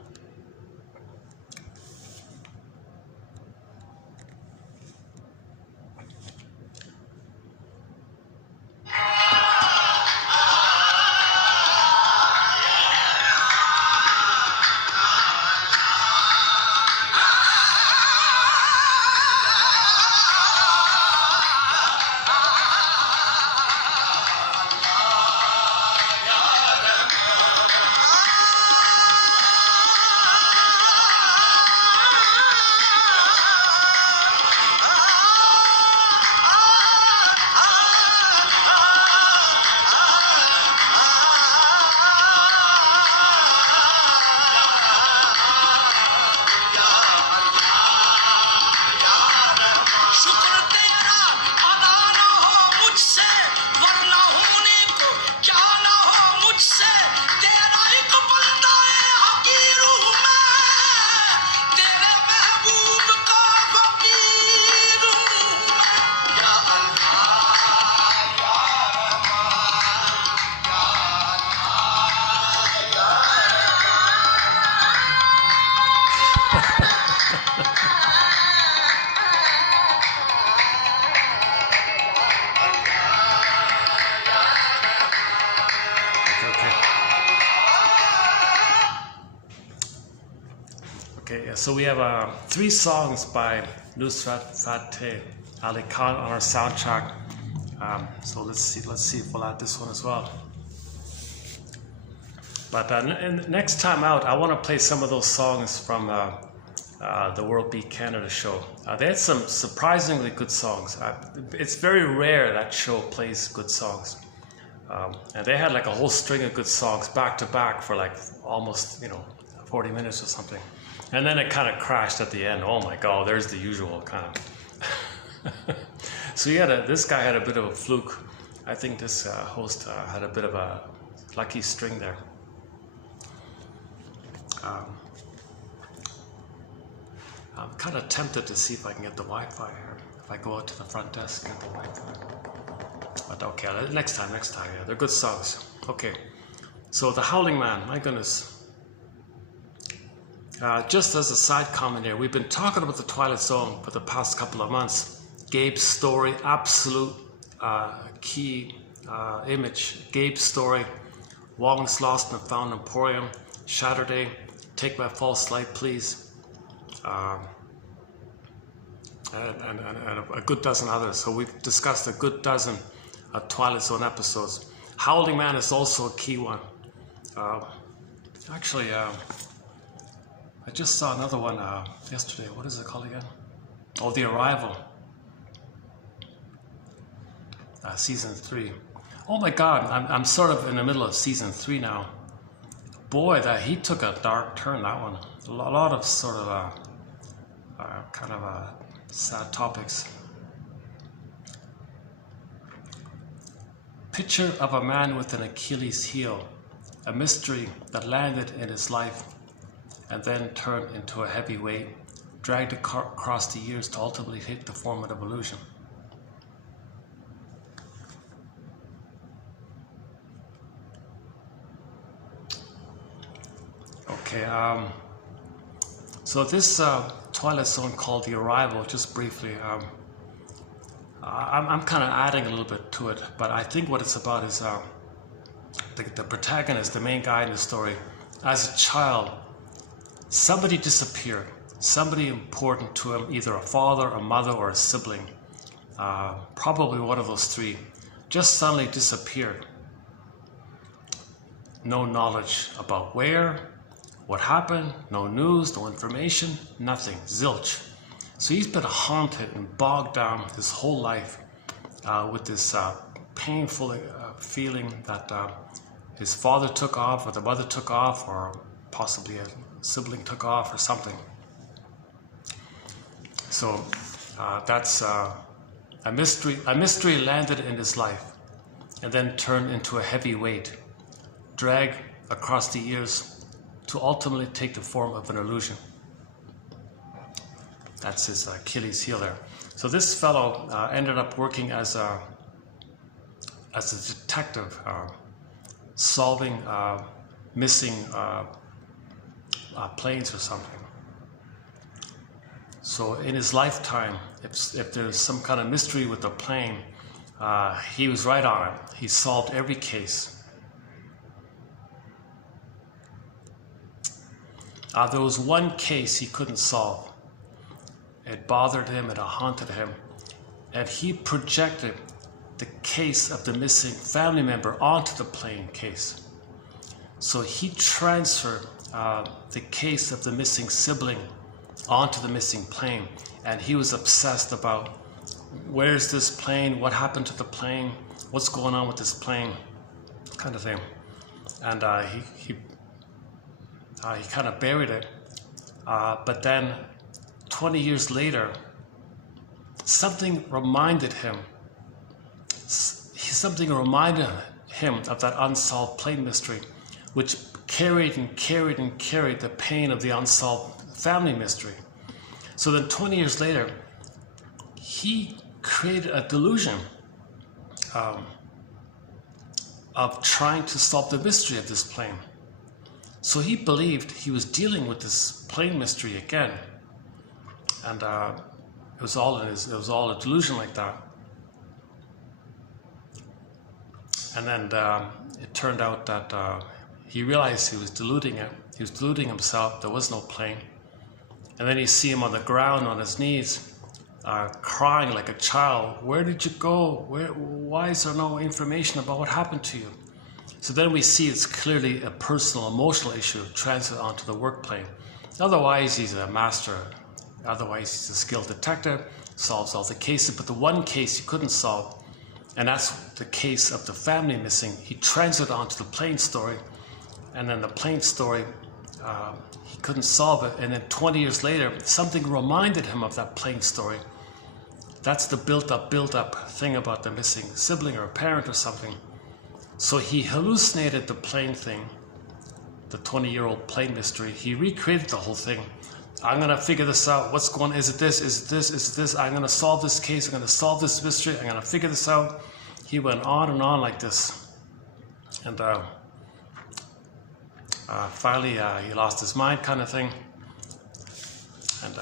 So we have 3 songs by Nusrat Fateh Ali Khan on our soundtrack. So let's see if we'll add this one as well. But next time out, I want to play some of those songs from the World Beat Canada show. They had some surprisingly good songs. It's very rare that show plays good songs. And they had like a whole string of good songs back to back for like almost 40 minutes or something. And then it kind of crashed at the end. Oh my God, there's the usual kind of. So this guy had a bit of a fluke. I think this host had a bit of a lucky string there. I'm kind of tempted to see if I can get the Wi-Fi here. If I go out to the front desk and get the Wi-Fi. But okay, next time, yeah, they're good songs. Okay, so The Howling Man, my goodness. Just as a side comment here, we've been talking about the Twilight Zone for the past couple of months. Gabe's story, absolute key image. Gabe's story, Wong's Lost and Found Emporium, Saturday, Take My False Light Please, and a good dozen others. So we've discussed a good dozen Twilight Zone episodes. Howling Man is also a key one. I just saw another one yesterday. What is it called again? Oh, The Arrival. Season 3. Oh my God, I'm sort of in the middle of season 3 now. Boy, he took a dark turn, that one. A lot of sort of sad topics. Picture of a man with an Achilles heel. A mystery that landed in his life and then turned into a heavy weight, dragged across the years to ultimately hit the formative illusion. Okay, so this Twilight Zone called The Arrival, just briefly, I'm kind of adding a little bit to it, but I think what it's about is the protagonist, the main guy in the story, as a child, somebody disappeared, somebody important to him, either a father, a mother, or a sibling, probably one of those 3, just suddenly disappeared. No knowledge about where, what happened, no news, no information, nothing, zilch. So he's been haunted and bogged down his whole life with this painful feeling that his father took off, or the mother took off, or possibly a sibling took off or something. So that's a mystery. A mystery landed in his life and then turned into a heavy weight, dragged across the years to ultimately take the form of an illusion. That's his Achilles heel there. So this fellow ended up working as a detective, solving missing planes or something. So in his lifetime, if there's some kind of mystery with the plane, he was right on it. He solved every case. There was one case he couldn't solve. It bothered him, it haunted him, and he projected the case of the missing family member onto the plane case. So he transferred the case of the missing sibling onto the missing plane, and he was obsessed about where's this plane, what happened to the plane, what's going on with this plane, kind of thing. And he kind of buried it, but then 20 years later, something reminded him of that unsolved plane mystery, which carried the pain of the unsolved family mystery. So then 20 years later, he created a delusion of trying to solve the mystery of this plane. So he believed he was dealing with this plane mystery again, and it was all a delusion like that. And then it turned out that he realized he was deluding it. He was deluding himself. There was no plane. And then you see him on the ground on his knees, crying like a child. Where did you go? Why is there no information about what happened to you? So then we see it's clearly a personal, emotional issue transferred onto the work plane. Otherwise, he's a master. Otherwise, he's a skilled detective, solves all the cases. But the one case he couldn't solve, and that's the case of the family missing, he transferred onto the plane story. And then the plane story, he couldn't solve it. And then 20 years later, something reminded him of that plane story. That's the built up thing about the missing sibling or parent or something. So he hallucinated the plane thing, the 20-year-old plane mystery. He recreated the whole thing. I'm going to figure this out. What's going on? Is it this? Is it this? Is it this? I'm going to solve this case. I'm going to solve this mystery. I'm going to figure this out. He went on and on like this. And finally, he lost his mind, kind of thing. And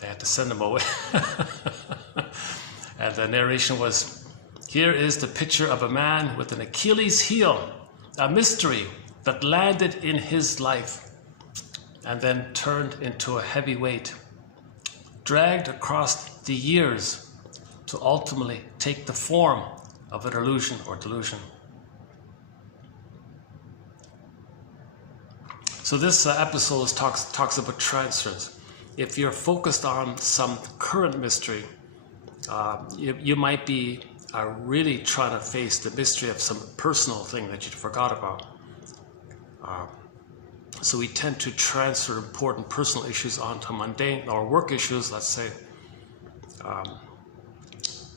they had to send him away. And the narration was, here is the picture of a man with an Achilles heel, a mystery that landed in his life and then turned into a heavy weight, dragged across the years to ultimately take the form of an illusion or delusion. So this episode talks about transfers. If you're focused on some current mystery, you might be really trying to face the mystery of some personal thing that you forgot about. So we tend to transfer important personal issues onto mundane or work issues, let's say.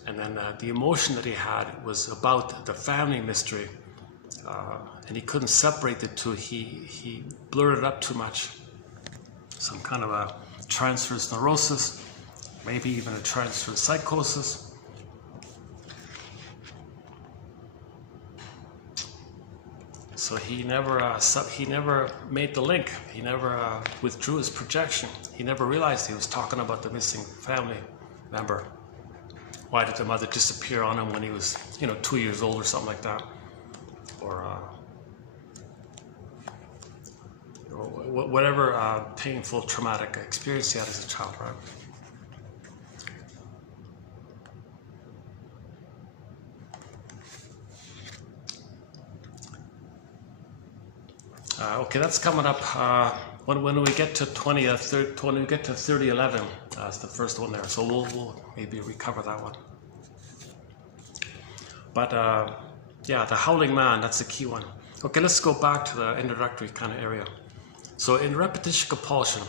And then the emotion that he had was about the family mystery, and he couldn't separate the two. He blurred it up too much. Some kind of a transverse neurosis, maybe even a transverse psychosis. So he never made the link. He never withdrew his projection. He never realized he was talking about the missing family member. Why did the mother disappear on him when he was, 2 years old or something like that? Or whatever painful, traumatic experience he had as a child, right? Okay, that's coming up when we get to 3011. That's the first one there, so we'll maybe recover that one. But yeah, the howling man, that's the key one. Okay, let's go back to the introductory kind of area. So in repetition compulsion,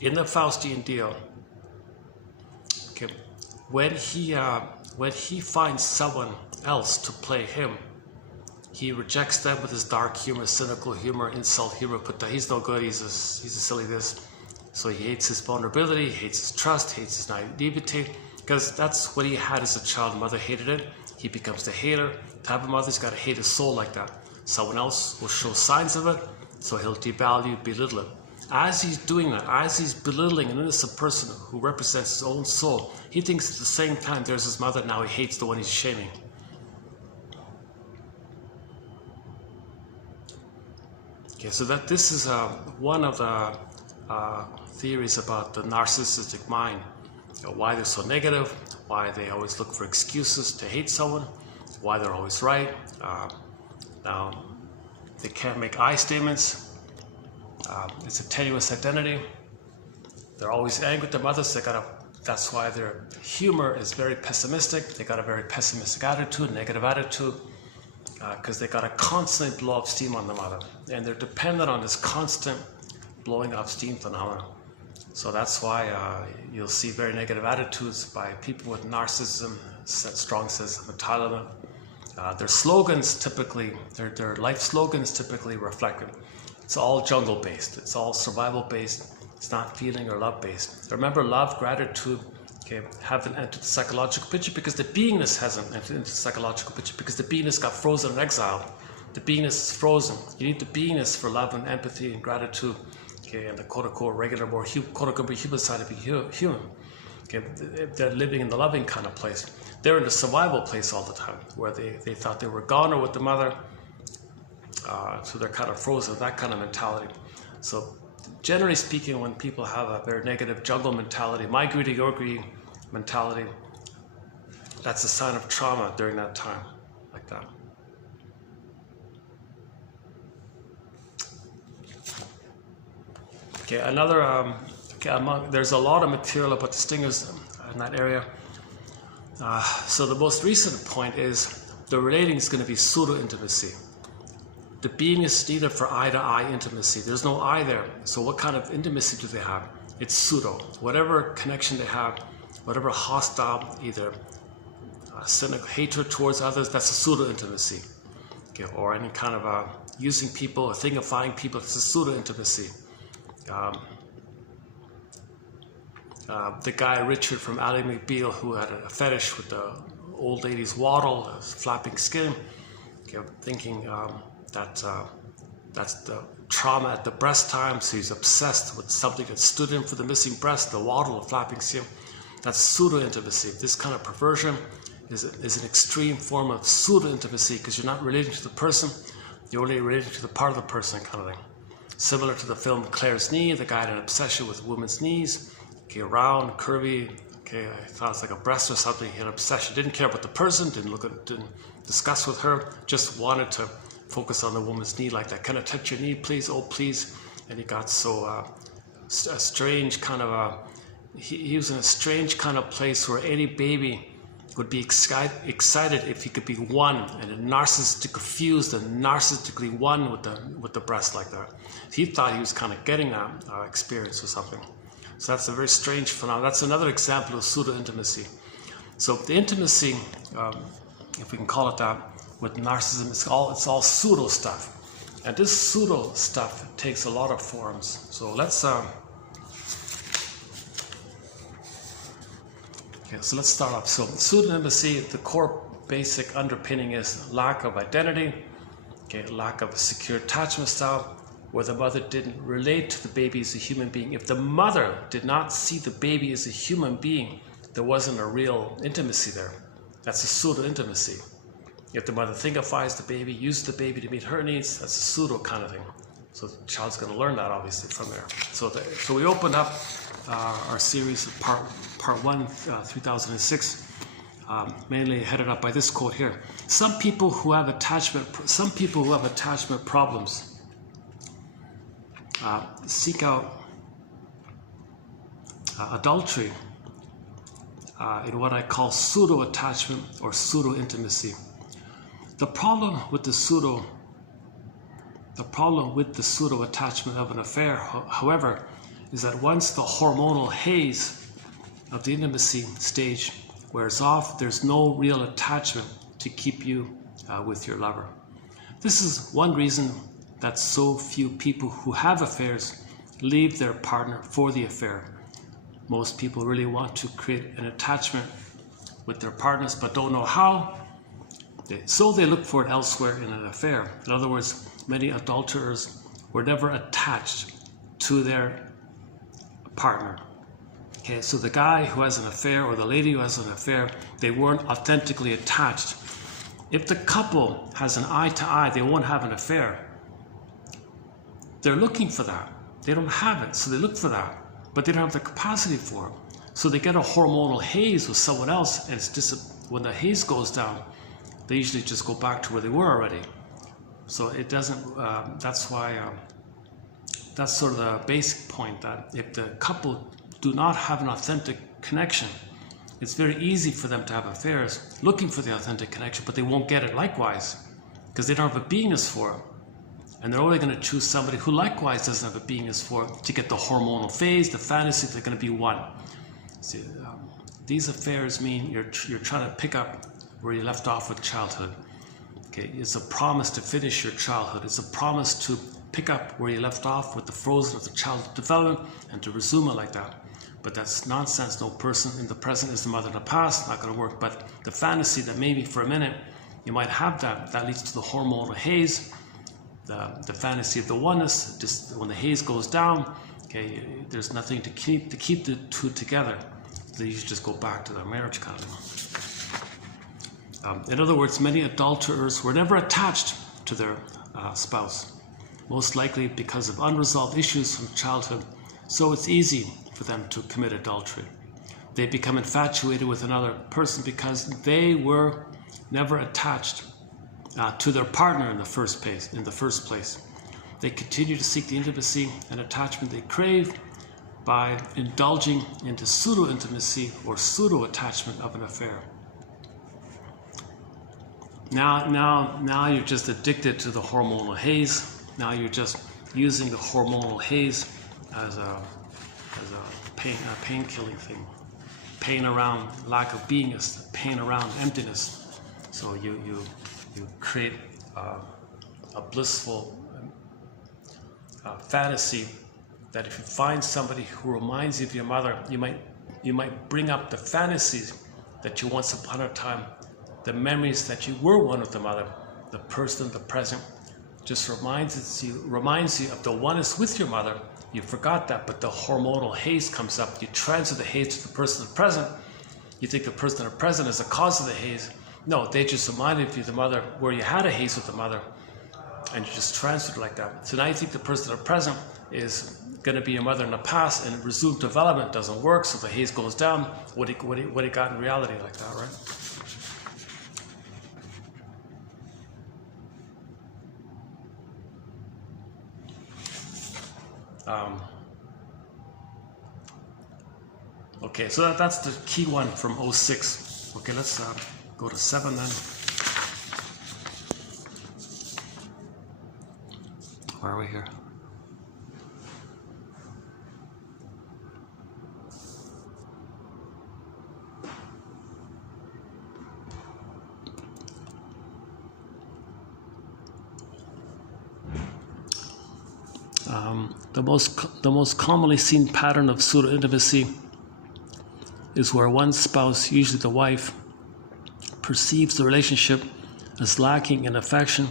in the Faustian deal, okay, when he finds someone else to play him, he rejects them with his dark humor, cynical humor, insult humor. But he's no good. He's a silly this. So he hates his vulnerability, he hates his trust, hates his naivety, because that's what he had as a child. Mother hated it. He becomes the hater. Type of mother's got to hate his soul like that. Someone else will show signs of it, so he'll devalue, belittle it. As he's doing that, as he's belittling an innocent person who represents his own soul, he thinks at the same time there's his mother. Now he hates the one he's shaming. Okay, so that this is one of the theories about the narcissistic mind. Why they're so negative, why they always look for excuses to hate someone, why they're always right. Now, they can't make I statements. It's a tenuous identity. They're always angry with their mothers. That's why their humor is very pessimistic. They got a very pessimistic attitude, negative attitude, because they got to constantly blow up steam on the mother. And they're dependent on this constant blowing up steam phenomenon. So that's why you'll see very negative attitudes by people with narcissism, strong sense of entitlement. Their slogans typically, their life slogans typically reflect it. It's all jungle based. It's all survival based. It's not feeling or love based. Remember, love, gratitude, okay, haven't entered the psychological picture because the beingness hasn't entered into the psychological picture because the beingness got frozen and exiled. The beingness is frozen. You need the beingness for love and empathy and gratitude. Okay, and the quote-unquote regular, more quote-unquote human side of being human. Okay, they're living in the loving kind of place. They're in the survival place all the time, where they thought they were gone or with the mother, so they're kind of frozen, that kind of mentality. So generally speaking, when people have a very negative jungle mentality, my greedy, your greedy mentality, that's a sign of trauma during that time, like that. Okay, another, there's a lot of material about the stingers in that area. So the most recent point is the relating is going to be pseudo-intimacy. The being is needed for eye-to-eye intimacy. There's no I there. So what kind of intimacy do they have? It's pseudo. Whatever connection they have, whatever hostile, either cynical hatred towards others, that's a pseudo-intimacy. Okay, or any kind of using people or thingifying people, it's a pseudo-intimacy. The guy Richard from Ally McBeal, who had a fetish with the old lady's waddle, flapping skin, okay, thinking that's the trauma at the breast time, so he's obsessed with something that stood in for the missing breast, the waddle, the flapping skin. That's pseudo-intimacy. This kind of perversion is an extreme form of pseudo-intimacy because you're not relating to the person, you're only relating to the part of the person kind of thing. Similar to the film Claire's Knee, the guy had an obsession with women's knees, okay, round, curvy, okay, I thought it was like a breast or something. He had an obsession, didn't care about the person, didn't discuss with her, just wanted to focus on the woman's knee like that. Can I touch your knee, please? Oh, please. And he got so a strange kind of he was in a strange kind of place where any baby would be excited if he could be one and narcissistically fused and narcissistically one with the breast like that. He thought he was kind of getting that experience or something. So that's a very strange phenomenon. That's another example of pseudo-intimacy. So the intimacy, if we can call it that, with narcissism, it's all pseudo stuff. And this pseudo stuff takes a lot of forms. So let's start off. So pseudo-intimacy, the core basic underpinning is lack of identity, okay, lack of a secure attachment style, where the mother didn't relate to the baby as a human being. If the mother did not see the baby as a human being, there wasn't a real intimacy there. That's a pseudo-intimacy. If the mother thingifies the baby, uses the baby to meet her needs, that's a pseudo kind of thing. So the child's going to learn that obviously from there. So we opened up our series, part 1, 2006, mainly headed up by this quote here. Some people who have attachment problems seek out adultery in what I call pseudo-attachment or pseudo-intimacy. The problem with the pseudo attachment of an affair, however, is that once the hormonal haze of the intimacy stage wears off, there's no real attachment to keep you with your lover. This is one reason that so few people who have affairs leave their partner for the affair. Most people really want to create an attachment with their partners but don't know how, so they look for it elsewhere in an affair. In other words, many adulterers were never attached to their partner. Okay, so the guy who has an affair or the lady who has an affair, they weren't authentically attached. If the couple has an eye to eye, they won't have an affair. They're looking for that. They don't have it, so they look for that, but they don't have the capacity for it. So they get a hormonal haze with someone else, and it's just when the haze goes down, they usually just go back to where they were already. So it doesn't, that's why, that's sort of the basic point, that if the couple do not have an authentic connection, it's very easy for them to have affairs looking for the authentic connection, but they won't get it likewise because they don't have a beingness for it. And they're only going to choose somebody who likewise doesn't have a beingness for it to get the hormonal phase, the fantasy, they're going to be one. See, these affairs mean you're trying to pick up where you left off with childhood. Okay, it's a promise to finish your childhood. It's a promise to pick up where you left off with the frozen of the childhood development and to resume it like that. But that's nonsense. No person in the present is the mother in the past. Not going to work. But the fantasy that maybe for a minute you might have that leads to the hormonal haze, the fantasy of the oneness. Just when the haze goes down, okay, there's nothing to keep the two together. They usually just go back to their marriage kind of. In other words, many adulterers were never attached to their spouse, most likely because of unresolved issues from childhood. So it's easy for them to commit adultery. They become infatuated with another person because they were never attached to their partner in the first place. They continue to seek the intimacy and attachment they crave by indulging into pseudo-intimacy or pseudo-attachment of an affair. Now you're just addicted to the hormonal haze. Now you're just using the hormonal haze as a pain-killing thing. Pain around lack of beingness, pain around emptiness. So you create a blissful fantasy that if you find somebody who reminds you of your mother, you might bring up the fantasies that you once upon a time, the memories that you were one with the mother, the person of the present, just reminds you of the oneness with your mother. You forgot that, but the hormonal haze comes up. You transfer the haze to the person of the present. You think the person of the present is the cause of the haze. No, they just reminded you of the mother where you had a haze with the mother, and you just transferred it like that. So now you think the person of the present is going to be your mother in the past, and resumed development doesn't work, so the haze goes down. What he got in reality like that, right? Okay, so that's the key one from 06. Okay, let's go to 7 then. Where are we here? The most commonly seen pattern of pseudo-intimacy is where one spouse, usually the wife, perceives the relationship as lacking in affection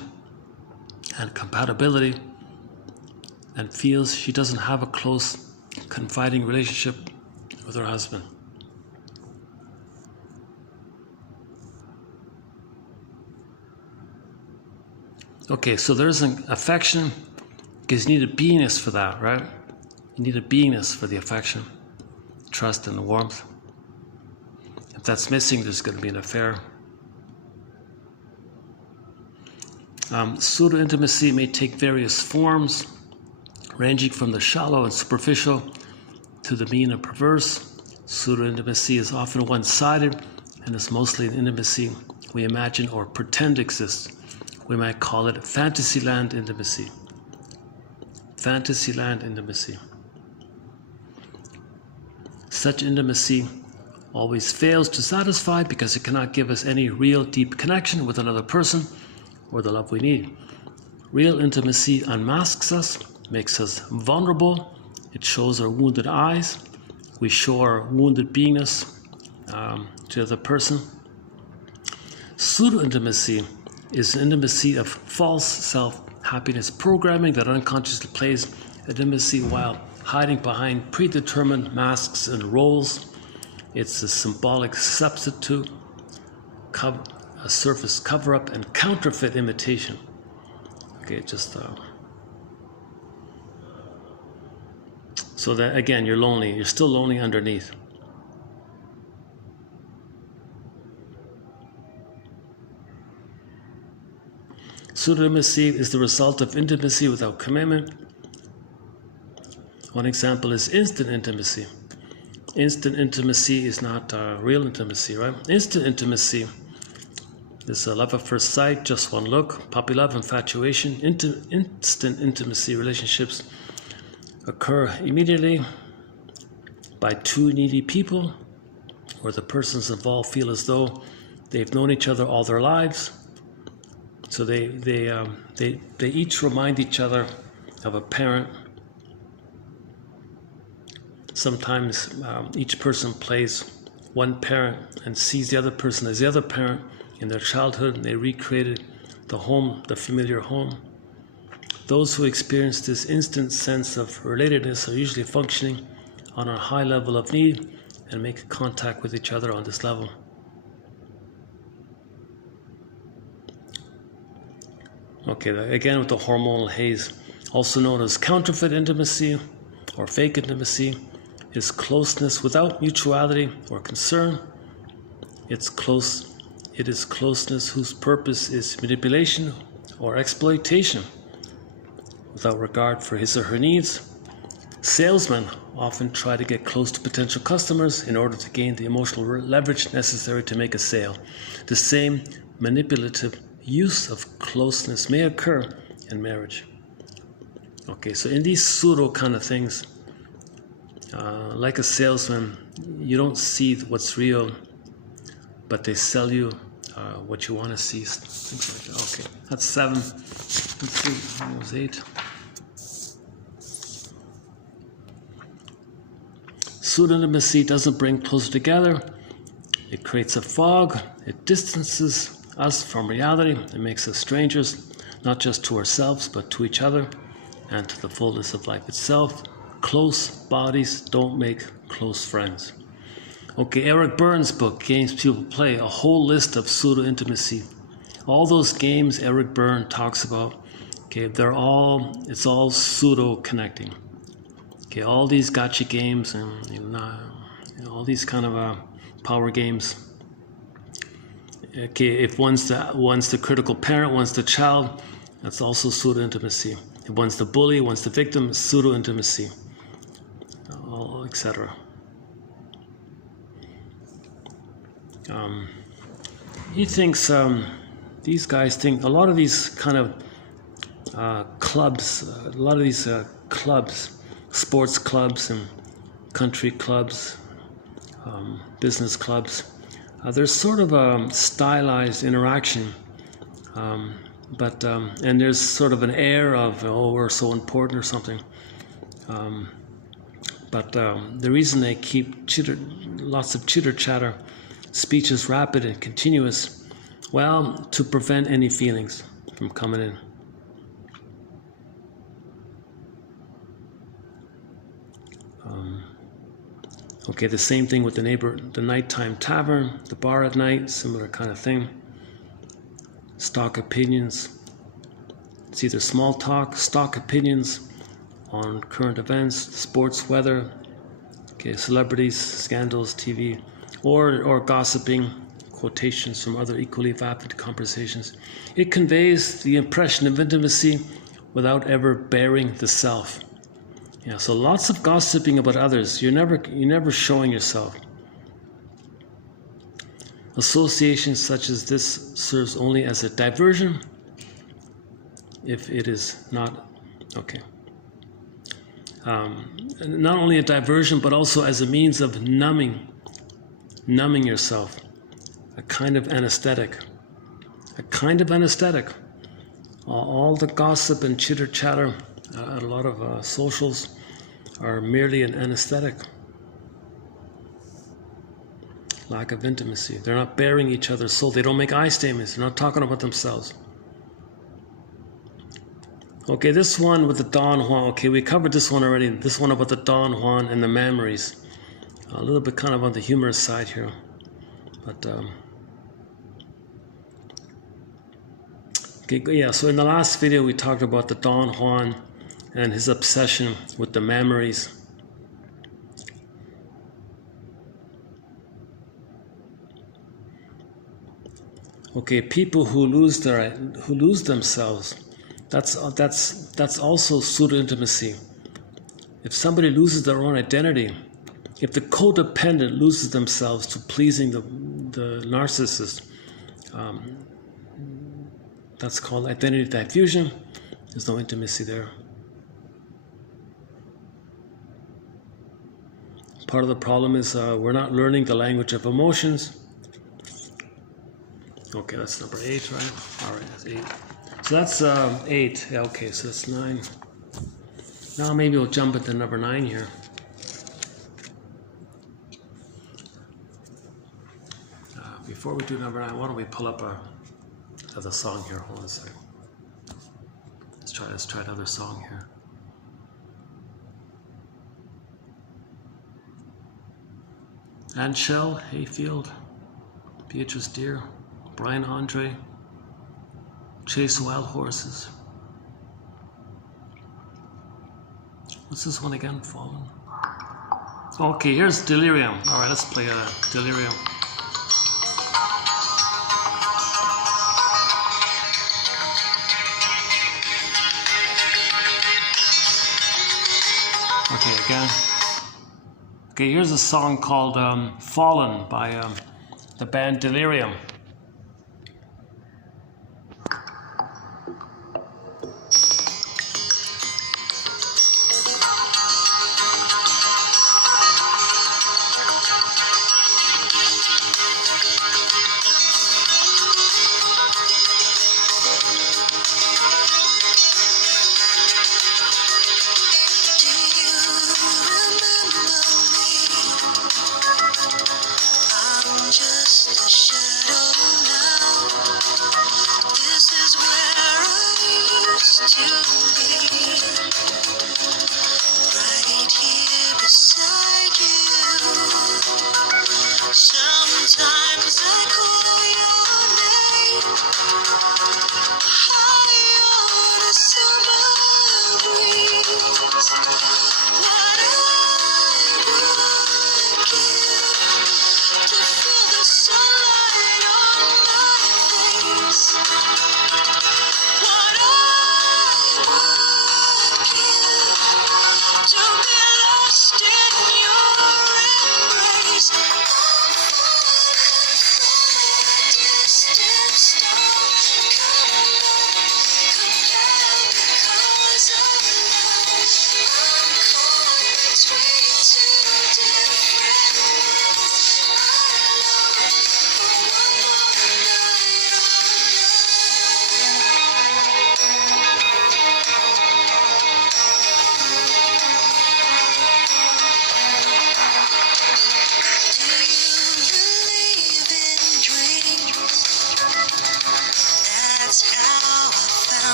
and compatibility and feels she doesn't have a close, confiding relationship with her husband. Okay, so there's an affection because you need a beingness for that, right? You need a beingness for the affection, trust, and the warmth. If that's missing, there's going to be an affair. Pseudo-intimacy may take various forms, ranging from the shallow and superficial to the mean and perverse. Pseudo-intimacy is often one-sided and is mostly an intimacy we imagine or pretend exists. We might call it Fantasyland intimacy. Fantasyland intimacy. Such intimacy always fails to satisfy because it cannot give us any real deep connection with another person or the love we need. Real intimacy unmasks us, makes us vulnerable. It shows our wounded eyes. We show our wounded beingness to the person. Pseudo-intimacy is an intimacy of false self-happiness programming that unconsciously plays intimacy while hiding behind predetermined masks and roles. It's a symbolic substitute, a surface cover-up, and counterfeit imitation. Okay, just so that again, you're lonely. You're still lonely underneath. Pseudo-intimacy is the result of intimacy without commitment. One example is instant intimacy. Instant intimacy is not real intimacy, right? Instant intimacy is a love at first sight, just one look, puppy love, infatuation. Instant intimacy relationships occur immediately by two needy people, where the persons involved feel as though they've known each other all their lives. So they each remind each other of a parent. Sometimes each person plays one parent and sees the other person as the other parent in their childhood, and they recreated the home, the familiar home. Those who experience this instant sense of relatedness are usually functioning on a high level of need and make contact with each other on this level. Okay, again with the hormonal haze, also known as counterfeit intimacy or fake intimacy, is closeness without mutuality or concern. It is closeness whose purpose is manipulation or exploitation without regard for his or her needs. Salesmen often try to get close to potential customers in order to gain the emotional leverage necessary to make a sale. The same manipulative use of closeness may occur in marriage. Okay, so in these pseudo kind of things, like a salesman, you don't see what's real, but they sell you what you want to see. Things like that. Okay, that's 7. Let's see, that was 8. Pseudo-intimacy doesn't bring closer together. It creates a fog. It distances us from reality. It makes us strangers, not just to ourselves, but to each other and to the fullness of life itself. Close bodies don't make close friends. Okay, Eric Byrne's book, Games People Play, a whole list of pseudo-intimacy. All those games Eric Byrne talks about, okay, it's all pseudo-connecting. Okay, all these gotcha games and all these kind of power games. Okay, if one's the critical parent, one's the child, that's also pseudo-intimacy. If one's the bully, one's the victim, pseudo-intimacy, etc. He thinks, these guys think, a lot of these kind of clubs, sports clubs and country clubs, business clubs, there's sort of a stylized interaction, and there's sort of an air of, oh, we're so important or something. But the reason they keep lots of chitter-chatter, speech is rapid and continuous, well, to prevent any feelings from coming in. Okay, the same thing with the nighttime tavern, the bar at night, similar kind of thing. Stock opinions. It's either small talk, stock opinions on current events, sports, weather, okay, celebrities, scandals, TV, or gossiping, quotations from other equally vapid conversations. It conveys the impression of intimacy without ever bearing the self. Yeah, so lots of gossiping about others. You're never showing yourself. Association such as this serves only as a diversion if it is not okay. not only a diversion, but also as a means of numbing yourself, a kind of anesthetic. All the gossip and chitter-chatter at a lot of socials are merely an anesthetic. Lack of intimacy. They're not bearing each other's soul. They don't make I statements. They're not talking about themselves. Okay, this one with the Don Juan. Okay, we covered this one already. This one about the Don Juan and the memories. A little bit kind of on the humorous side here. But, okay, yeah, so in the last video we talked about the Don Juan and his obsession with the memories. Okay, people who lose themselves, that's also pseudo-intimacy. If somebody loses their own identity, if the codependent loses themselves to pleasing the narcissist, that's called identity diffusion. There's no intimacy there. Part of the problem is we're not learning the language of emotions. Okay, that's number 8, right? All right, that's 8. So that's 8. Yeah, okay, so that's 9. Now maybe we'll jump into number 9 here. Before we do number 9, why don't we pull up another song here? Hold on a second. Let's try another song here. Anne Shell, Hayfield, Beatrice Deer, Brian Andre, Chase Wild Horses. What's this one again? Fallen. Okay, here's Delirium. All right, let's play Delirium. Okay, again. Okay, here's a song called Fallen by the band Delirium.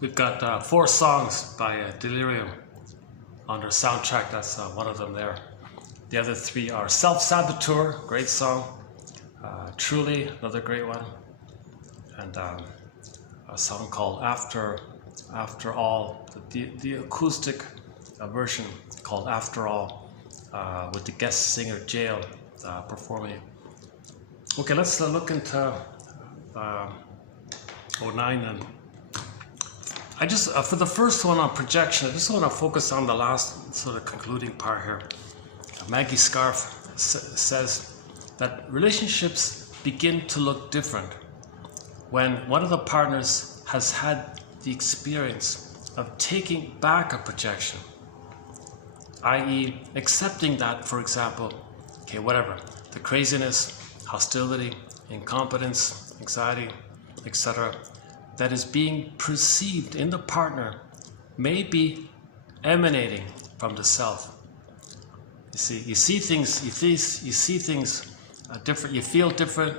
We've got 4 songs by Delirium on their soundtrack. That's one of them there. The other 3 are Self-Saboteur, great song. Truly, another great one. And a song called After All, the acoustic version called After All, with the guest singer Jail performing it. Okay, let's look into 09 then. I just, for the first one on projection, I just want to focus on the last sort of concluding part here. Maggie Scarf says that relationships begin to look different when one of the partners has had the experience of taking back a projection, i.e. accepting that, for example, okay, whatever, the craziness, hostility, incompetence, anxiety, etc., that is being perceived in the partner may be emanating from the self. You see things different, you feel different,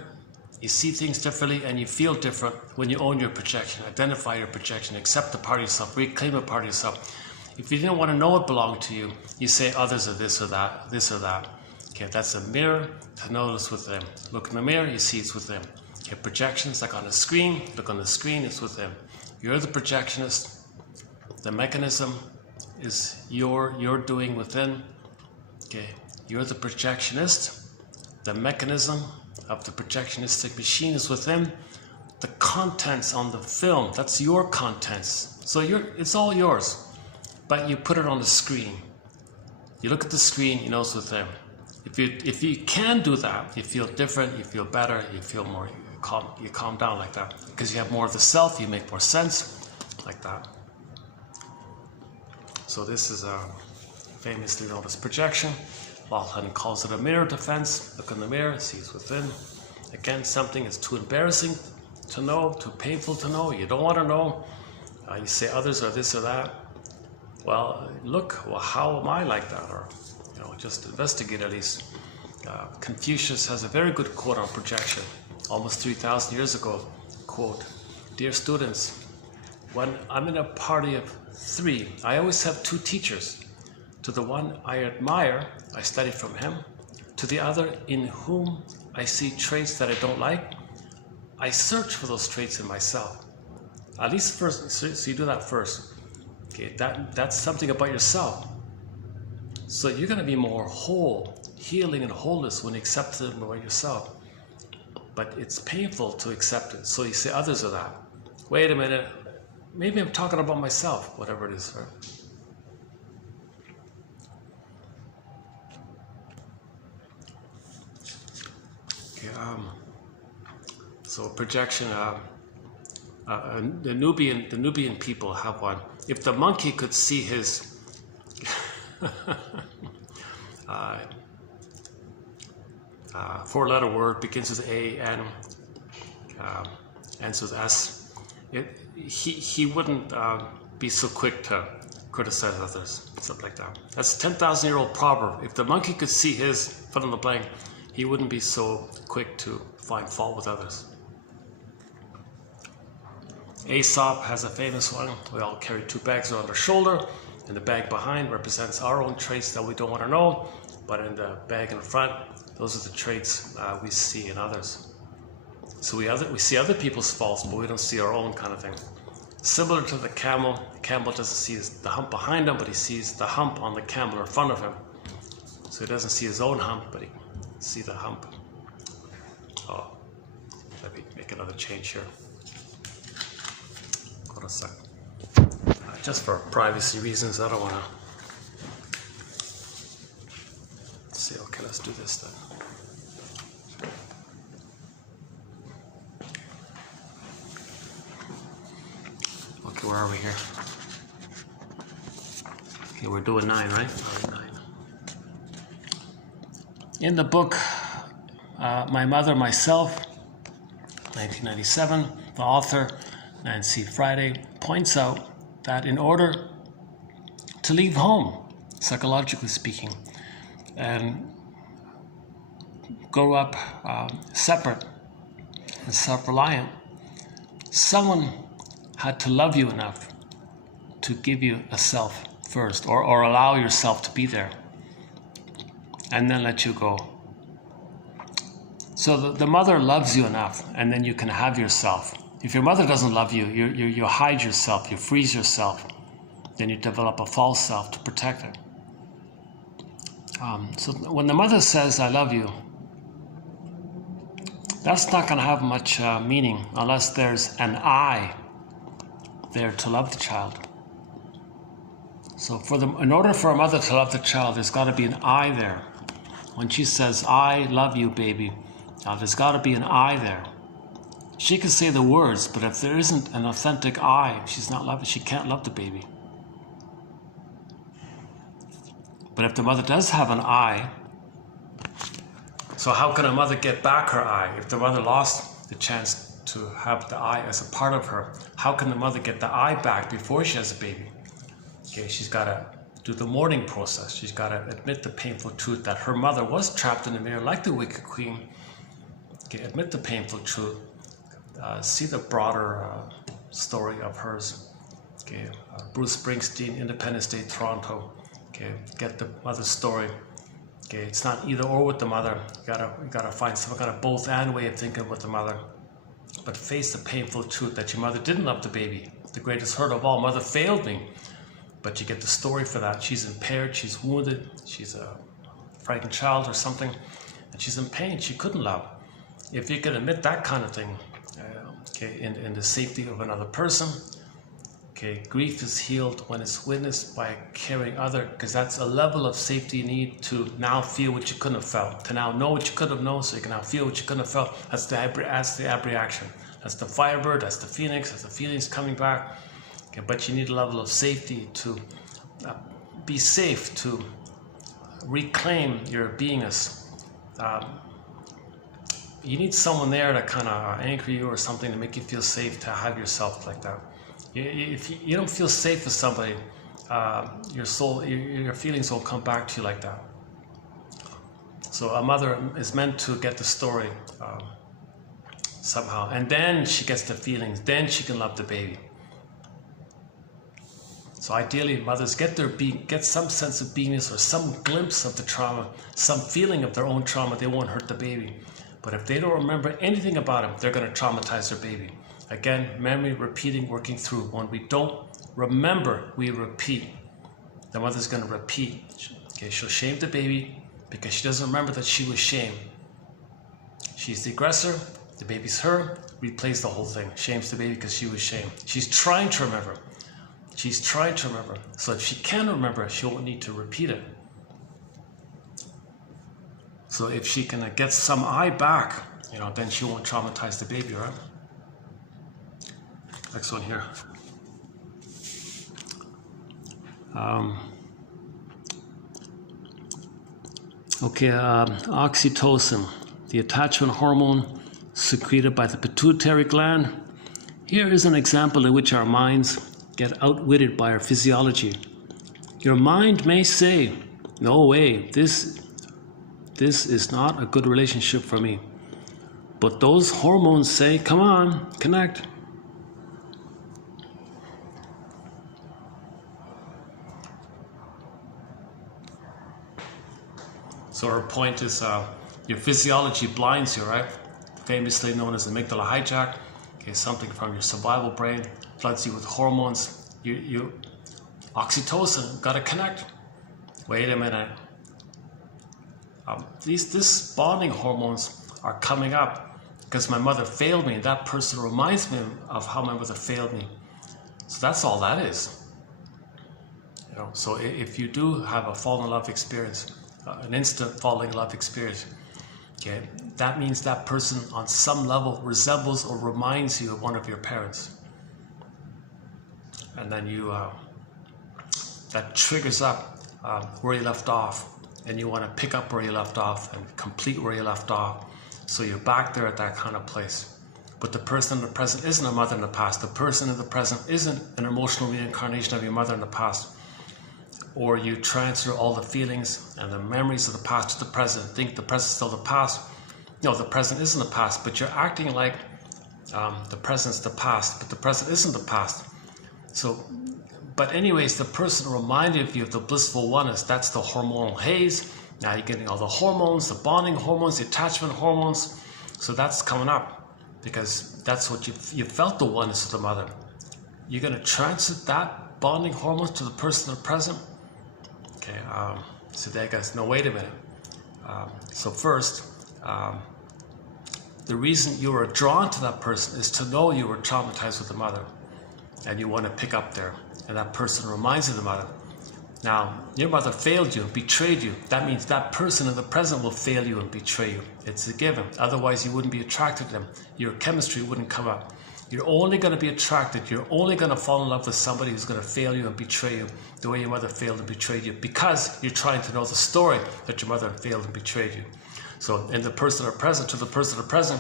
you see things differently, and you feel different when you own your projection, identify your projection, accept the part of yourself, reclaim a part of yourself. If you didn't want to know it belonged to you, you say others are this or that, this or that. Okay, that's a mirror to notice with them. Look in the mirror, you see it's with them. Okay, projections like on the screen, look on the screen, it's with them. You're the projectionist. The mechanism is your doing within. Okay, you're the projectionist. The mechanism of the projectionistic machine is within. The contents on the film, that's your contents. So it's all yours, but you put it on the screen. You look at the screen, you know it's with them. If you can do that, you feel different, you feel better, you feel more calm, you calm down like that. Because you have more of the self, you make more sense like that. So this is a famously known as projection. Walton calls it a mirror defense. Look in the mirror, see it's within. Again, something is too embarrassing to know, too painful to know, you don't want to know. You say others are this or that. Well, look, well, how am I like that? Or, just investigate at least. Confucius has a very good quote on projection, almost 3,000 years ago. Quote, "Dear students, when I'm in a party of 3, I always have 2 teachers. To the one I admire, I study from him. To the other, in whom I see traits that I don't like, I search for those traits in myself." At least first, so you do that first. Okay, that's something about yourself. So you're going to be more whole, healing and wholeness when you accept them about yourself. But it's painful to accept it. So you say others are that. Wait a minute, maybe I'm talking about myself, whatever it is, right? Okay, so projection, the Nubian people have one. If the monkey could see his 4-letter word, begins with A and ends with S, he wouldn't be so quick to criticize others, something like that. That's a 10,000-year-old proverb. If the monkey could see his fill in the blank, he wouldn't be so quick to find fault with others. Aesop has a famous one. We all carry 2 bags on our shoulder, and the bag behind represents our own traits that we don't want to know, but in the bag in front, those are the traits we see in others. So we see other people's faults, but we don't see our own, kind of thing. Similar to the camel doesn't see the hump behind him, but he sees the hump on the camel in front of him. So he doesn't see his own hump, but he sees the hump. Oh, let me make another change here. Hold on a second. Just for privacy reasons, I don't want to. Let's see, okay, let's do this then. Okay, where are we here? Okay, we're doing 9, right? 9. In the book, My Mother, Myself, 1997, the author, Nancy Friday, points out that in order to leave home, psychologically speaking, and grow up separate and self-reliant, someone had to love you enough to give you a self first, or allow yourself to be there, and then let you go. So the mother loves you enough, and then you can have yourself. If your mother doesn't love you, you hide yourself, you freeze yourself, then you develop a false self to protect it. So when the mother says, I love you, that's not going to have much meaning unless there's an I there to love the child. So in order for a mother to love the child, there's got to be an I there. When she says, I love you, baby, there's got to be an I there. She can say the words, but if there isn't an authentic I, she's not loving, she can't love the baby. But if the mother does have an I, so how can a mother get back her I? If the mother lost the chance to have the I as a part of her, how can the mother get the I back before she has a baby? Okay, she's got to do the mourning process. She's got to admit the painful truth that her mother was trapped in the mirror like the wicked queen. Okay, admit the painful truth. See the broader story of hers. Okay, Bruce Springsteen, Independence Day, Toronto. Okay, get the mother's story. Okay, it's not either or with the mother. You gotta find some kind of both and way of thinking with the mother. But face the painful truth that your mother didn't love the baby. The greatest hurt of all, mother failed me. But you get the story for that. She's impaired, she's wounded, she's a frightened child or something, and she's in pain, she couldn't love. If you can admit that kind of thing, okay, in the safety of another person, okay, grief is healed when it's witnessed by a caring other, because that's a level of safety you need to now feel what you couldn't have felt, to now know what you could have known, so you can now feel what you couldn't have felt. That's the abreaction. That's the firebird, that's the phoenix, that's the feelings coming back. Okay, but you need a level of safety to be safe, to reclaim your beingness. You need someone there to kind of anchor you or something to make you feel safe to have yourself like that. If you don't feel safe with somebody, your soul, your feelings won't come back to you like that. So a mother is meant to get the story somehow, and then she gets the feelings, then she can love the baby. So ideally, mothers get some sense of beingness or some glimpse of the trauma, some feeling of their own trauma. They won't hurt the baby. But if they don't remember anything about it, they're going to traumatize their baby. Again, memory, repeating, working through. When we don't remember, we repeat. The mother's going to repeat. Okay, she'll shame the baby because she doesn't remember that she was shamed. She's the aggressor, the baby's her, replays the whole thing. Shames the baby because she was shamed. She's trying to remember. She's trying to remember. So if she can remember, she won't need to repeat it. So if she can get some I back, then she won't traumatize the baby, right? Next one here. Oxytocin, the attachment hormone secreted by the pituitary gland. Here is an example in which our minds get outwitted by our physiology. Your mind may say, no way, this is not a good relationship for me. But those hormones say, come on, connect. So her point is your physiology blinds you, right? Famously known as amygdala hijack. Okay, something from your survival brain floods you with hormones. You oxytocin, gotta connect. Wait a minute. These bonding hormones are coming up because my mother failed me, and that person reminds me of how my mother failed me. So that's all that is. So if you do have a fall in love experience, an instant falling in love experience, okay, that means that person on some level resembles or reminds you of one of your parents. And then that triggers up where you left off, and you want to pick up where you left off and complete where you left off. So you're back there at that kind of place. But the person in the present isn't a mother in the past. The person in the present isn't an emotional reincarnation of your mother in the past. Or you transfer all the feelings and the memories of the past to the present, think the present's still the past. No, the present isn't the past, but you're acting like the present's the past, but the present isn't the past. So but anyways, the person reminded you of the blissful oneness. That's the hormonal haze. Now you're getting all the hormones, the bonding hormones, the attachment hormones. So that's coming up because that's what you felt, the oneness of the mother. You're going to transit that bonding hormones to the person in the present. Okay, so there goes, no, wait a minute. So first, the reason you were drawn to that person is to know you were traumatized with the mother and you want to pick up there, and that person reminds you of the mother. Now, your mother failed you and betrayed you. That means that person in the present will fail you and betray you. It's a given. Otherwise, you wouldn't be attracted to them. Your chemistry wouldn't come up. You're only going to be attracted. You're only going to fall in love with somebody who's going to fail you and betray you the way your mother failed and betrayed you, because you're trying to know the story that your mother failed and betrayed you. So in the person or present, to the person or present,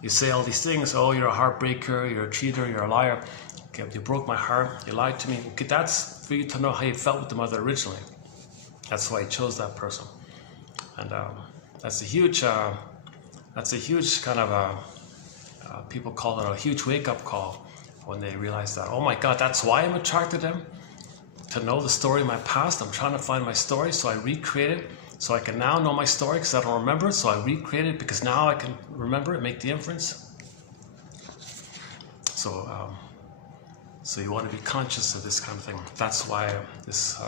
you say all these things. Oh, you're a heartbreaker, you're a cheater, you're a liar. Okay, you broke my heart, you lied to me. Okay, that's for you to know how you felt with the mother originally. That's why you chose that person. And that's a huge kind of people call it a huge wake-up call when they realize that, oh my God, that's why I'm attracted to them, to know the story of my past. I'm trying to find my story, so I recreate it, so I can now know my story because I don't remember it, so I recreate it because now I can remember it, make the inference. So you want to be conscious of this kind of thing. That's why this...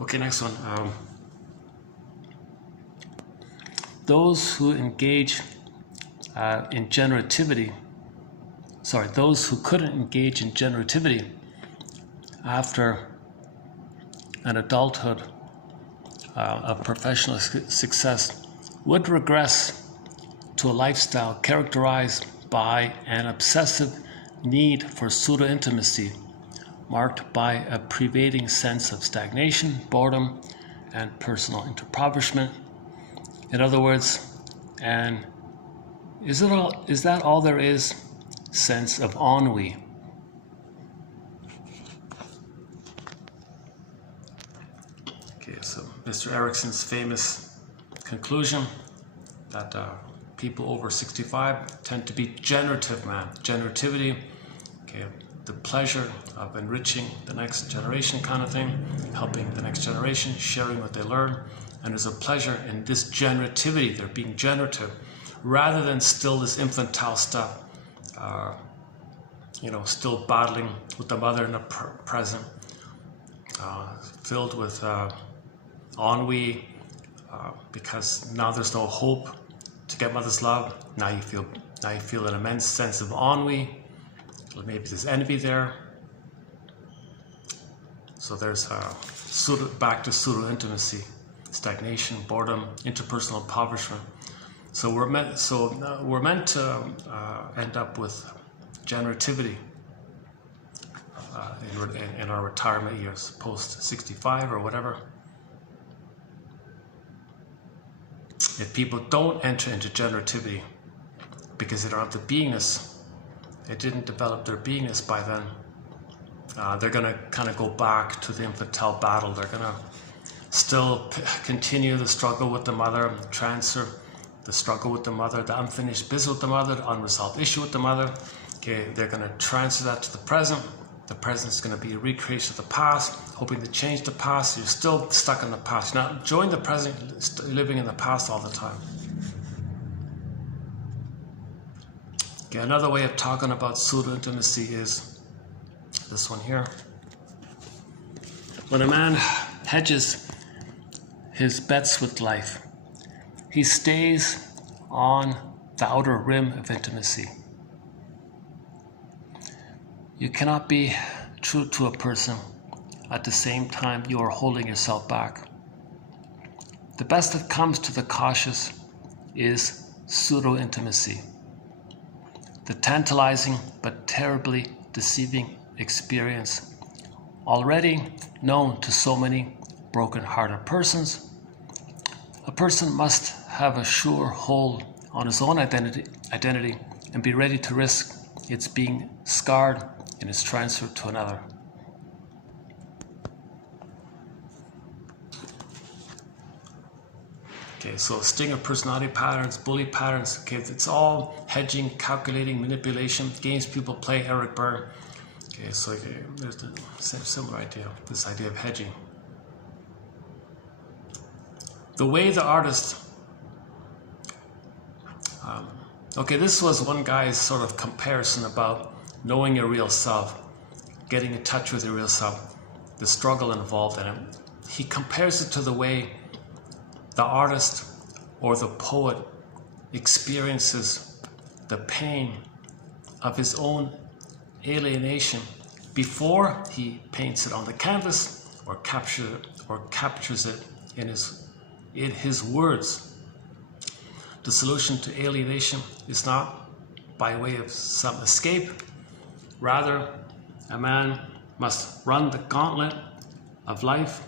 Okay, next one. Those who engage in generativity, those who couldn't engage in generativity after an adulthood of professional success would regress to a lifestyle characterized by an obsessive need for pseudo-intimacy, marked by a pervading sense of stagnation, boredom, and personal impoverishment. In other words, and is that all there is? Sense of ennui. Okay, so Mr. Erickson's famous conclusion that people over 65 tend to be generative, man. Generativity, okay, the pleasure of enriching the next generation kind of thing, helping the next generation, sharing what they learn. And there's a pleasure in this generativity. They're being generative rather than still this infantile stuff, still battling with the mother in the present, filled with ennui, because now there's no hope to get mother's love. Now you feel an immense sense of ennui. Maybe there's envy there. So there's back to pseudo-intimacy, stagnation, boredom, interpersonal impoverishment. So we're meant to end up with generativity in our retirement years, post 65 or whatever. If people don't enter into generativity because they don't have the beingness, they didn't develop their beingness by then, they're going to kind of go back to the infantile battle. They're going to still continue the struggle with the mother, transfer the struggle with the mother, the unfinished business with the mother, the unresolved issue with the mother. Okay, they're going to transfer that to the present. The present is going to be a recreation of the past, hoping to change the past. You're still stuck in the past. You're not enjoying the present, living in the past all the time. Okay, another way of talking about pseudo-intimacy is this one here. When a man hedges his bets with life, he stays on the outer rim of intimacy. You cannot be true to a person at the same time you are holding yourself back. The best that comes to the cautious is pseudo-intimacy, the tantalizing but terribly deceiving experience already known to so many broken-hearted persons. A person must have a sure hold on his own identity and be ready to risk its being scarred in its transfer to another. Okay, so stinger personality patterns, bully patterns, okay, it's all hedging, calculating, manipulation, games people play, Eric Byrne. Okay, so there's the similar idea, this idea of hedging. The way the artist, okay, this was one guy's sort of comparison about knowing your real self, getting in touch with your real self, the struggle involved in it. He compares it to the way the artist or the poet experiences the pain of his own alienation before he paints it on the canvas or captures it in his words. The solution to alienation is not by way of some escape. Rather, a man must run the gauntlet of life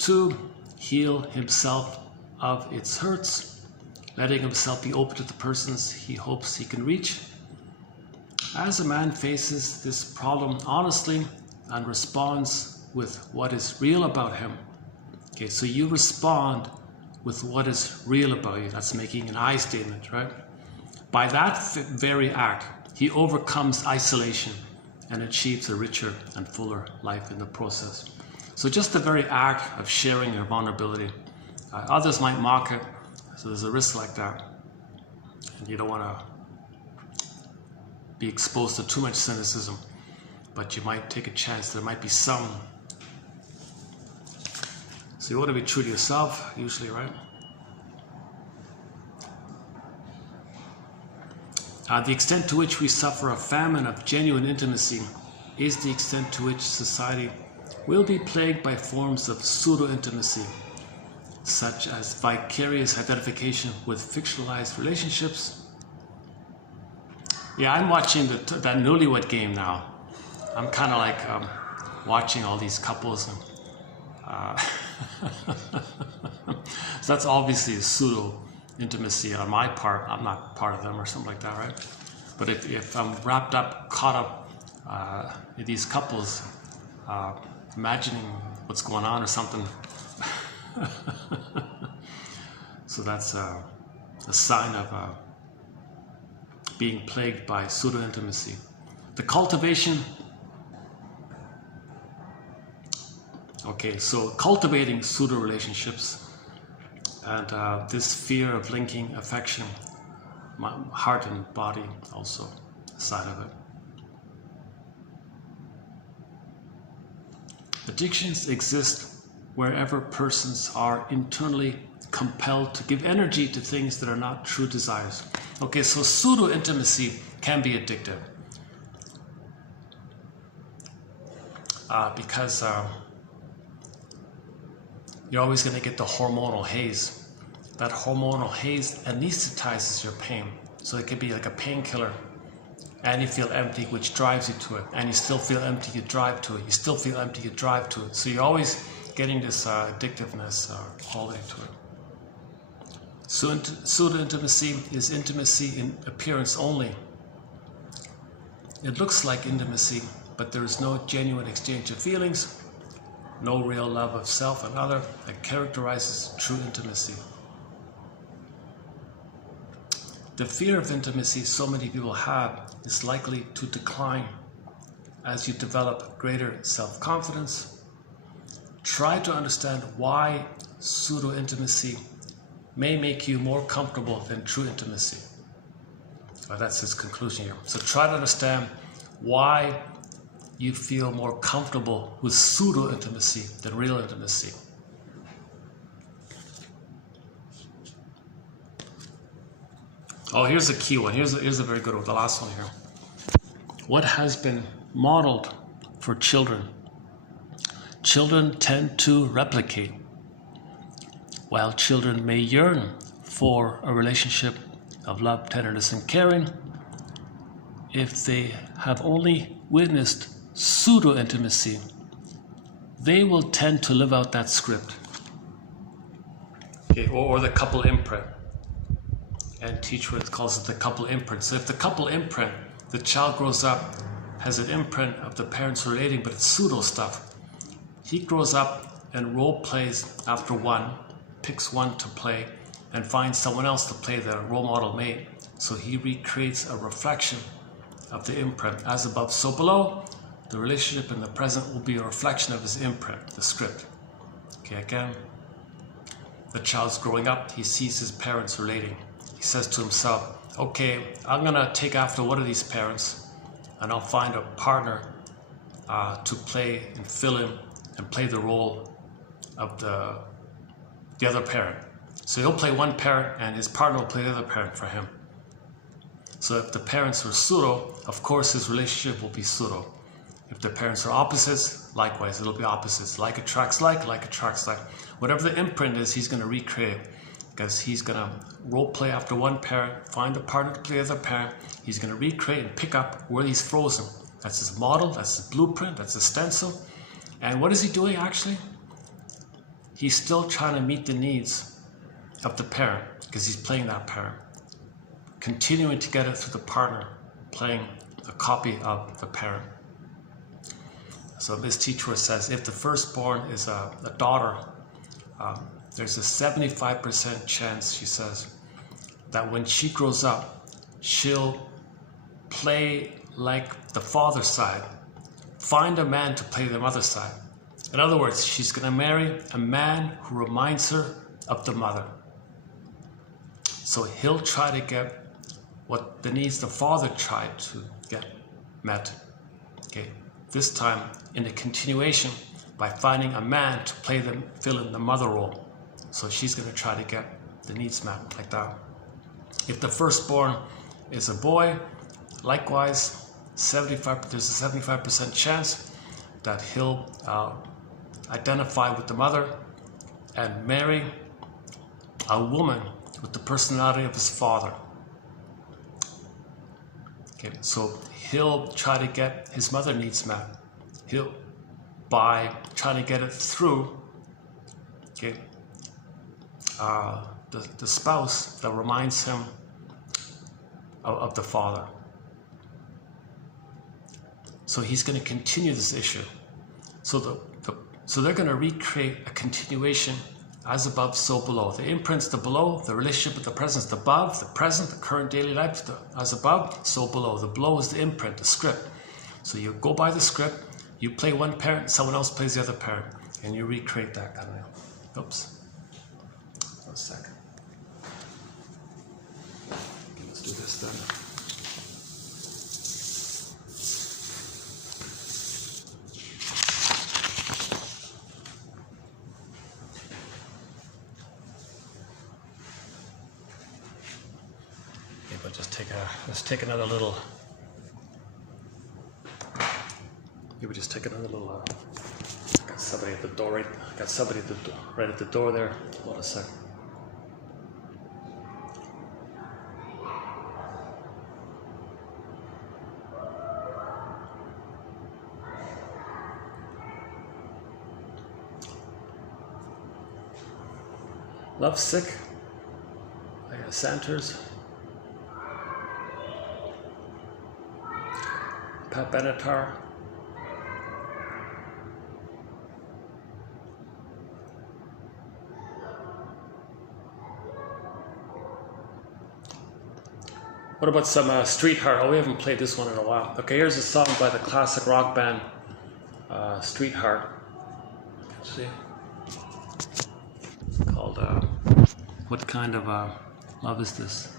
to heal himself of its hurts, letting himself be open to the persons he hopes he can reach. As a man faces this problem honestly and responds with what is real about him. Okay, so you respond with what is real about you. That's making an I statement, right? By that very act, he overcomes isolation and achieves a richer and fuller life in the process. So just the very act of sharing your vulnerability. Others might mock it, so there's a risk like that. And you don't want to be exposed to too much cynicism, but you might take a chance. There might be some. So you want to be true to yourself, usually, right? The extent to which we suffer a famine of genuine intimacy is the extent to which society will be plagued by forms of pseudo-intimacy, such as vicarious identification with fictionalized relationships. Yeah, I'm watching that Newlywed Game now. I'm kind of like watching all these couples. And, so that's obviously a pseudo-intimacy on my part. I'm not part of them or something like that, right? But if I'm wrapped up, caught up in these couples, imagining what's going on or something, so that's a sign of being plagued by pseudo-intimacy. The cultivation, okay, so cultivating pseudo-relationships and this fear of linking affection, heart and body also, a side of it. Addictions exist wherever persons are internally compelled to give energy to things that are not true desires. Okay, so pseudo-intimacy can be addictive because you're always going to get the hormonal haze. That hormonal haze anesthetizes your pain. So it could be like a painkiller, and you feel empty, which drives you to it. And you still feel empty, you drive to it. You still feel empty, you drive to it. So you're always getting this addictiveness quality to it. So pseudo-intimacy is intimacy in appearance only. It looks like intimacy, but there is no genuine exchange of feelings, no real love of self and other that characterizes true intimacy. The fear of intimacy so many people have is likely to decline as you develop greater self-confidence. Try to understand why pseudo-intimacy may make you more comfortable than true intimacy. That's his conclusion here. So try to understand why you feel more comfortable with pseudo-intimacy than real intimacy. Oh, here's a key one. Here's a very good one, the last one here. What has been modeled for children? Children tend to replicate. While children may yearn for a relationship of love, tenderness, and caring, if they have only witnessed pseudo-intimacy, they will tend to live out that script. Okay, or the couple imprint. And Teachworth calls it the couple imprint. So if the couple imprint, the child grows up, has an imprint of the parents relating, but it's pseudo stuff. He grows up and role plays after one, picks one to play, and finds someone else to play the role model mate. So he recreates a reflection of the imprint. As above, so below. The relationship in the present will be a reflection of his imprint, the script. Okay, again, the child's growing up, he sees his parents relating. He says to himself, okay, I'm gonna take after one of these parents and I'll find a partner to play and fill in and play the role of the other parent. So he'll play one parent and his partner will play the other parent for him. So if the parents were pseudo, of course his relationship will be pseudo. If the parents are opposites, likewise it'll be opposites. Like attracts like attracts like. Whatever the imprint is, he's going to recreate, because he's going to role play after one parent, find a partner to play the other parent. He's going to recreate and pick up where he's frozen. That's his model, that's his blueprint, that's his stencil. And what is he doing actually? He's still trying to meet the needs of the parent, because he's playing that parent. Continuing to get it through the partner, playing a copy of the parent. So Ms. Teacher says, if the firstborn is a daughter, there's a 75% chance, she says, that when she grows up, she'll play like the father's side, find a man to play the mother's side. In other words, she's going to marry a man who reminds her of the mother. So he'll try to get what the needs the father tried to get met. Okay. This time in a continuation by finding a man to fill in the mother role. So she's going to try to get the needs met like that. If the firstborn is a boy, likewise, there's a 75% chance that he'll identify with the mother and marry a woman with the personality of his father. Okay, so he'll try to get his mother needs met. By trying to get it through, okay, the spouse that reminds him of the father. So he's going to continue this issue. So so they're going to recreate a continuation, as above, so below. The imprints, the below, the relationship with the present, the above, the present, the current daily life, as above, so below. The below is the imprint, the script. So you go by the script, you play one parent, someone else plays the other parent, and you recreate that kind of. Oops. 1 second. Okay, let's do this then. Let's take another little. Maybe just take another little. Got somebody at the door right. Got somebody right at the door there. Hold on a sec. Lovesick. I got Santers. Pat Benatar. What about some Streetheart? Oh, we haven't played this one in a while. Okay, here's a song by the classic rock band Streetheart. Let's see. Called What Kind of Love Is This?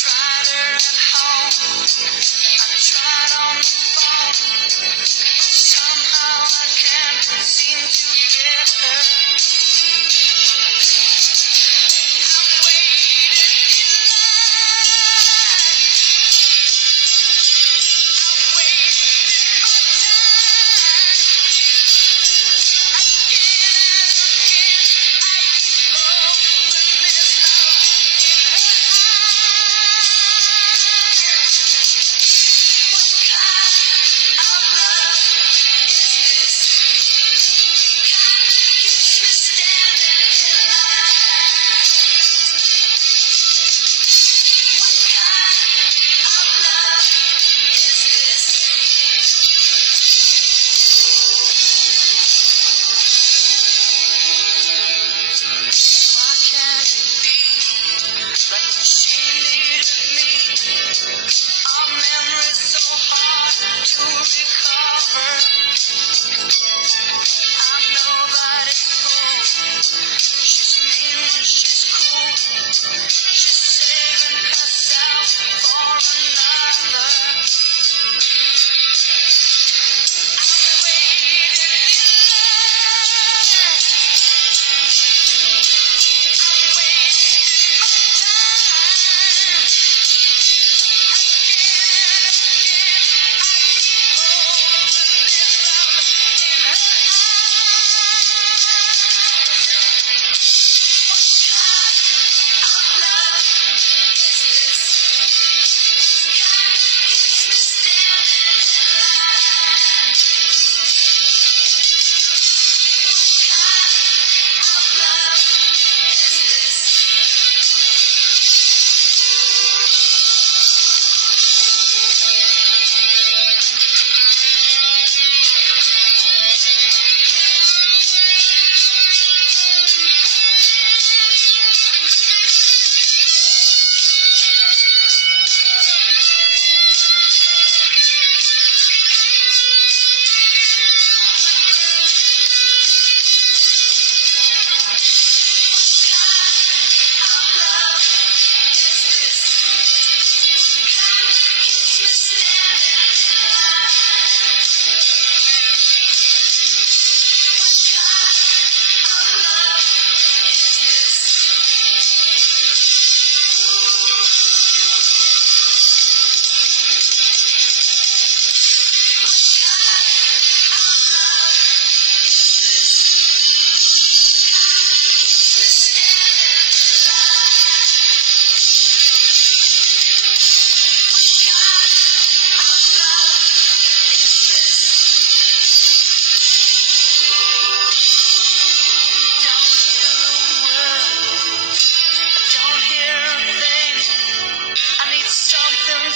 Try to at home.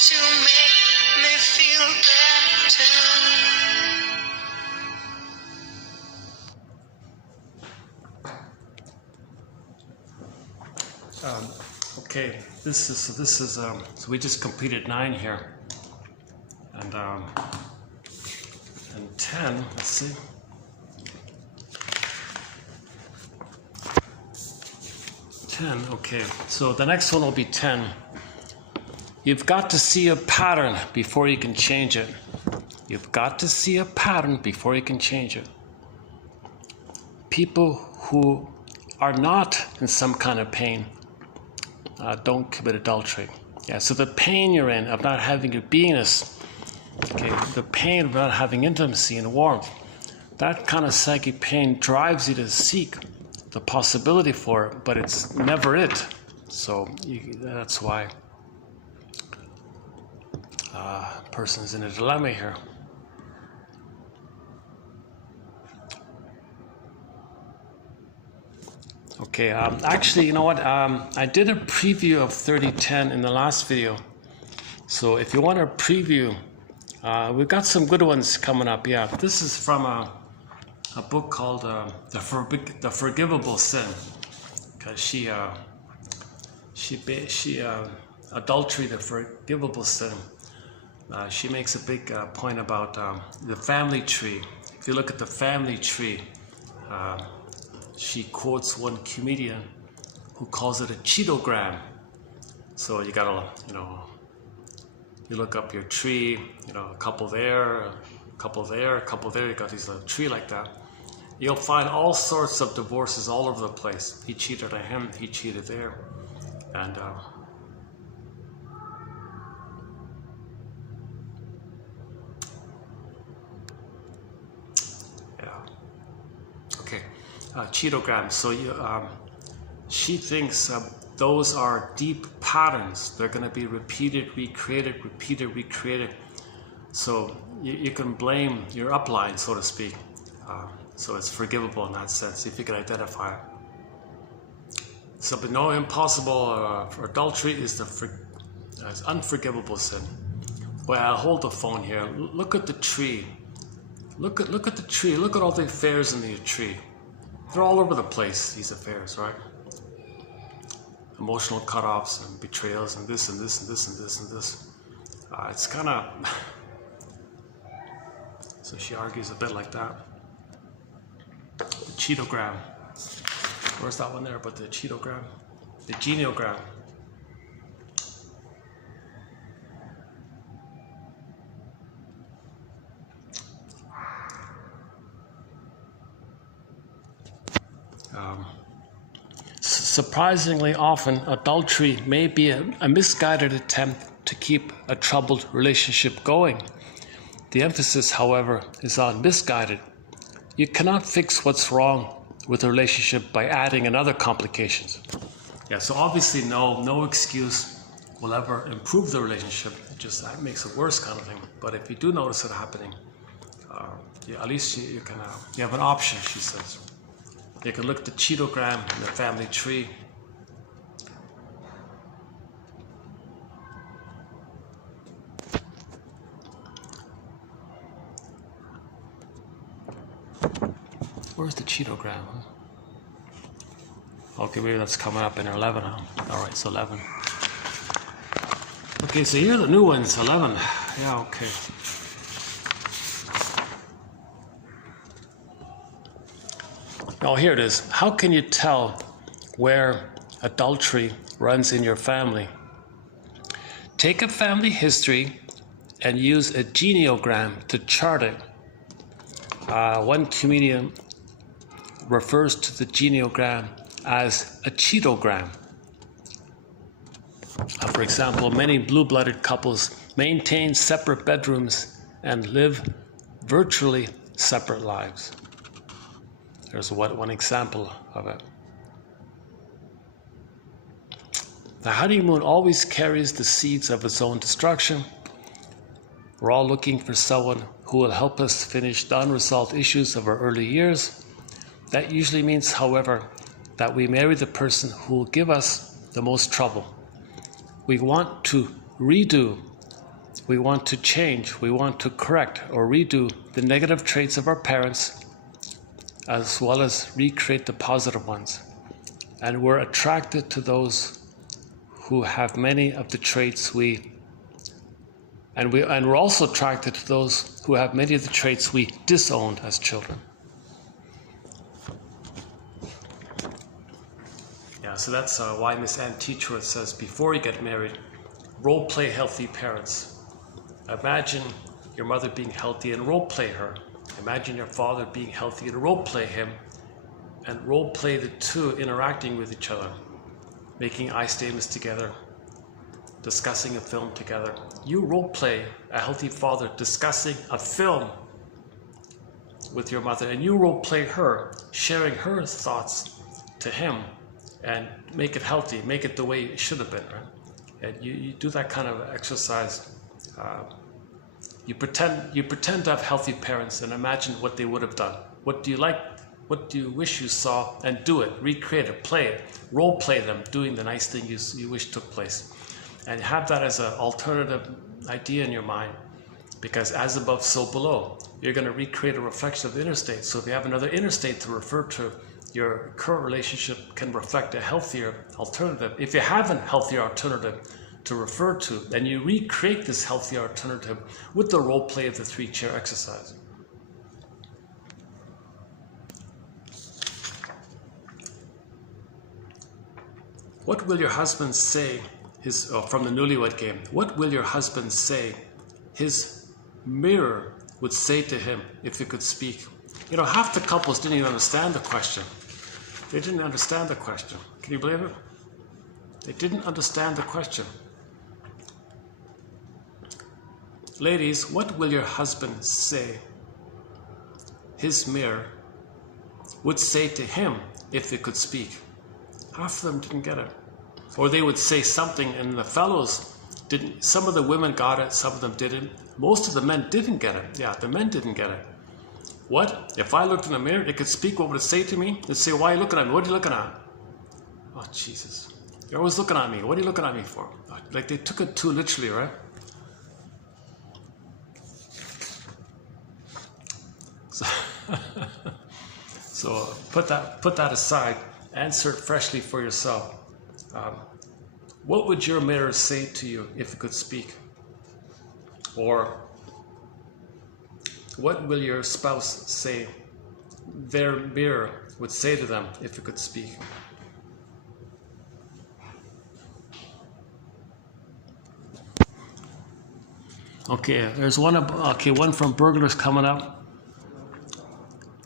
to make me feel better. Okay, so we just completed 9 here, and 10. Let's see. 10. Okay, so the next one will be 10. You've got to see a pattern before you can change it. You've got to see a pattern before you can change it. People who are not in some kind of pain don't commit adultery. Yeah, so the pain you're in of not having your beingness, okay, the pain of not having intimacy and warmth, that kind of psychic pain drives you to seek the possibility for it, but it's never it. So that's why a person's in a dilemma here. Okay, actually, you know what? I did a preview of 3010 in the last video. So if you want a preview, we've got some good ones coming up. Yeah, this is from a book called The Forgivable Sin, because adultery, the forgivable sin. She makes a big point about the family tree. If you look at the family tree, she quotes one comedian who calls it a Cheetogram. So you gotta, you look up your tree, a couple there, a couple there, a couple there. You got these little tree like that. You'll find all sorts of divorces all over the place. He cheated on him, he cheated there, and Cheetogram. So she thinks those are deep patterns. They're going to be repeated, recreated, repeated, recreated. So you can blame your upline, so to speak. So it's forgivable in that sense, if you can identify it. So, but no, impossible for adultery is is unforgivable sin. Well, I'll hold the phone here. Look at the tree. Look at the tree. Look at all the affairs in the tree. They're all over the place, these affairs, right? Emotional cutoffs and betrayals and this and this and this and this and this. It's kind of... So she argues a bit like that. The Cheetogram. Where's that one there? But the Cheetogram. The Geniogram. Surprisingly often, adultery may be a misguided attempt to keep a troubled relationship going. The emphasis, however, is on misguided. You cannot fix what's wrong with a relationship by adding another complications. Yeah, so obviously no excuse will ever improve the relationship. It just that makes it worse, kind of thing. But if you do notice it happening, at least you can you have an option, she says. You can look at the Cheetogram in the family tree. Where's the Cheetogram? Okay, maybe that's coming up in 11, huh? Alright, so 11. Okay, so here are the new ones, 11. Yeah, okay. Oh, here it is. How can you tell where adultery runs in your family? Take a family history and use a geniogram to chart it. One comedian refers to the geniogram as a Cheetogram. For example, many blue-blooded couples maintain separate bedrooms and live virtually separate lives. There's one example of it. The honeymoon always carries the seeds of its own destruction. We're all looking for someone who will help us finish the unresolved issues of our early years. That usually means, however, that we marry the person who will give us the most trouble. We want to redo we want to change, we want to correct or redo the negative traits of our parents, as well as recreate the positive ones. And we're attracted to those who have many of the traits and we're also attracted to those who have many of the traits we disowned as children. Yeah, so that's why Miss Ann Teachworth says, before you get married, role play healthy parents. Imagine your mother being healthy and role play her. Imagine your father being healthy and role play him, and role play the two interacting with each other, making I statements together, discussing a film together. You role play a healthy father discussing a film with your mother, and you role play her sharing her thoughts to him, and make it healthy, make it the way it should have been, right? And you do that kind of exercise. You pretend to have healthy parents and imagine what they would have done. What do you like? What do you wish you saw? And do it, recreate it, play it, role play them doing the nice thing you wish took place. And have that as an alternative idea in your mind, because as above, so below. You're going to recreate a reflection of the inner state. So if you have another inner state to refer to, your current relationship can reflect a healthier alternative. If you have a healthier alternative to refer to, then you recreate this healthier alternative with the role play of the 3-chair exercise. What will your husband say, from the newlywed game, what will your husband say his mirror would say to him if he could speak? You know, half the couples didn't even understand the question. They didn't understand the question. Can you believe it? They didn't understand the question. Ladies, what will your husband say his mirror would say to him if they could speak? Half of them didn't get it. Or they would say something and the fellows didn't. Some of the women got it, some of them didn't. Most of the men didn't get it. Yeah, the men didn't get it. What? If I looked in the mirror, it could speak, what would it say to me? It'd say, why are you looking at me? What are you looking at? Oh, Jesus. You're always looking at me. What are you looking at me for? Like they took it too literally, right? So put that aside. Answer it freshly for yourself. What would your mirror say to you if it could speak? Or what will your spouse say their mirror would say to them if it could speak? Okay, there's one from Burglars coming up.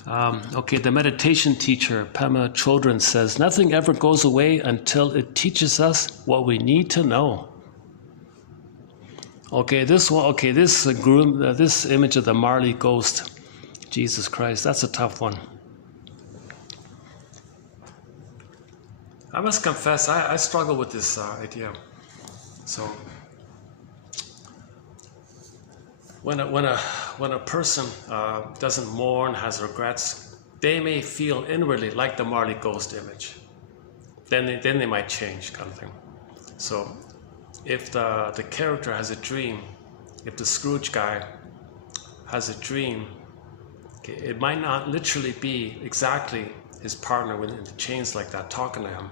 The meditation teacher, Pema Chodron, says, nothing ever goes away until it teaches us what we need to know. This image of the Marley ghost, Jesus Christ, that's a tough one. I must confess, I struggle with this idea. So, when a person doesn't mourn, has regrets, they may feel inwardly like the Marley ghost image. Then they might change, kind of thing. So, if the character has a dream, if the Scrooge guy has a dream, it might not literally be exactly his partner in the chains like that talking to him.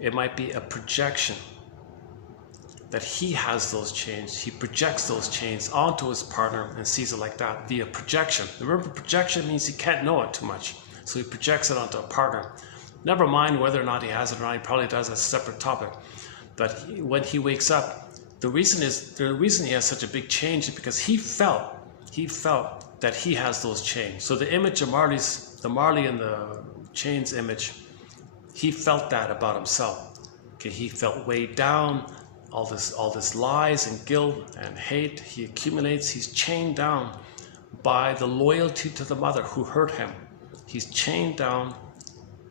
It might be a projection that he has those chains. He projects those chains onto his partner and sees it like that via projection. Remember, projection means he can't know it too much, so he projects it onto a partner. Never mind whether or not he has it or not, he probably does, that's a separate topic. But when he wakes up, the reason he has such a big change is because he felt that he has those chains. So the image of the Marley in the chains image, he felt that about himself. He felt weighed down, all this lies and guilt and hate he accumulates. He's chained down by the loyalty to the mother who hurt him. He's chained down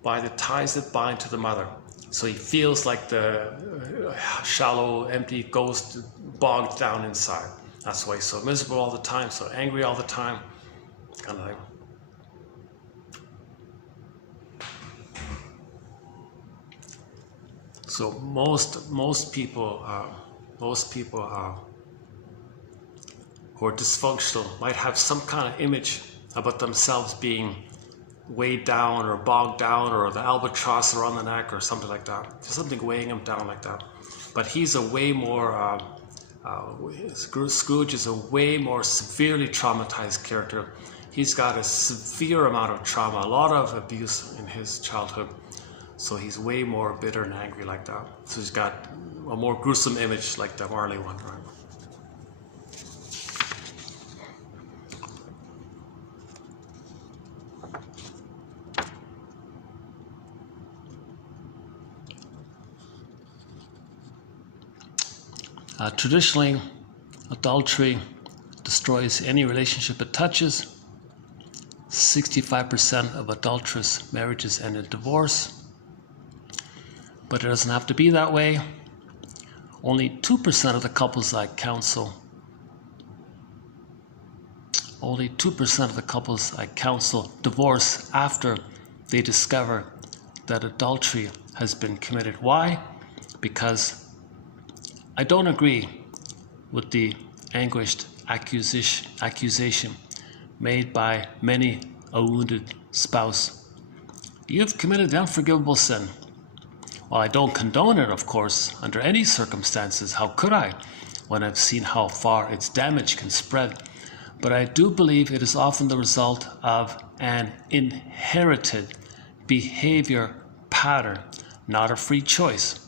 by the ties that bind to the mother. So he feels like the shallow, empty ghost bogged down inside. That's why he's so miserable all the time, so angry all the time, kind of thing. So most people who are dysfunctional might have some kind of image about themselves being weighed down or bogged down, or the albatross around the neck or something like that. There's something weighing him down like that. But he's a way more, Scrooge is a way more severely traumatized character. He's got a severe amount of trauma, a lot of abuse in his childhood. So he's way more bitter and angry like that. So he's got a more gruesome image like the Marley one, right? Traditionally, adultery destroys any relationship it touches. 65% of adulterous marriages end in divorce. But it doesn't have to be that way. Only 2% of the couples I counsel, divorce after they discover that adultery has been committed. Why? Because I don't agree with the anguished accusation made by many a wounded spouse. You've committed the unforgivable sin. While I don't condone it, of course, under any circumstances, how could I, when I've seen how far its damage can spread? But I do believe it is often the result of an inherited behavior pattern, not a free choice.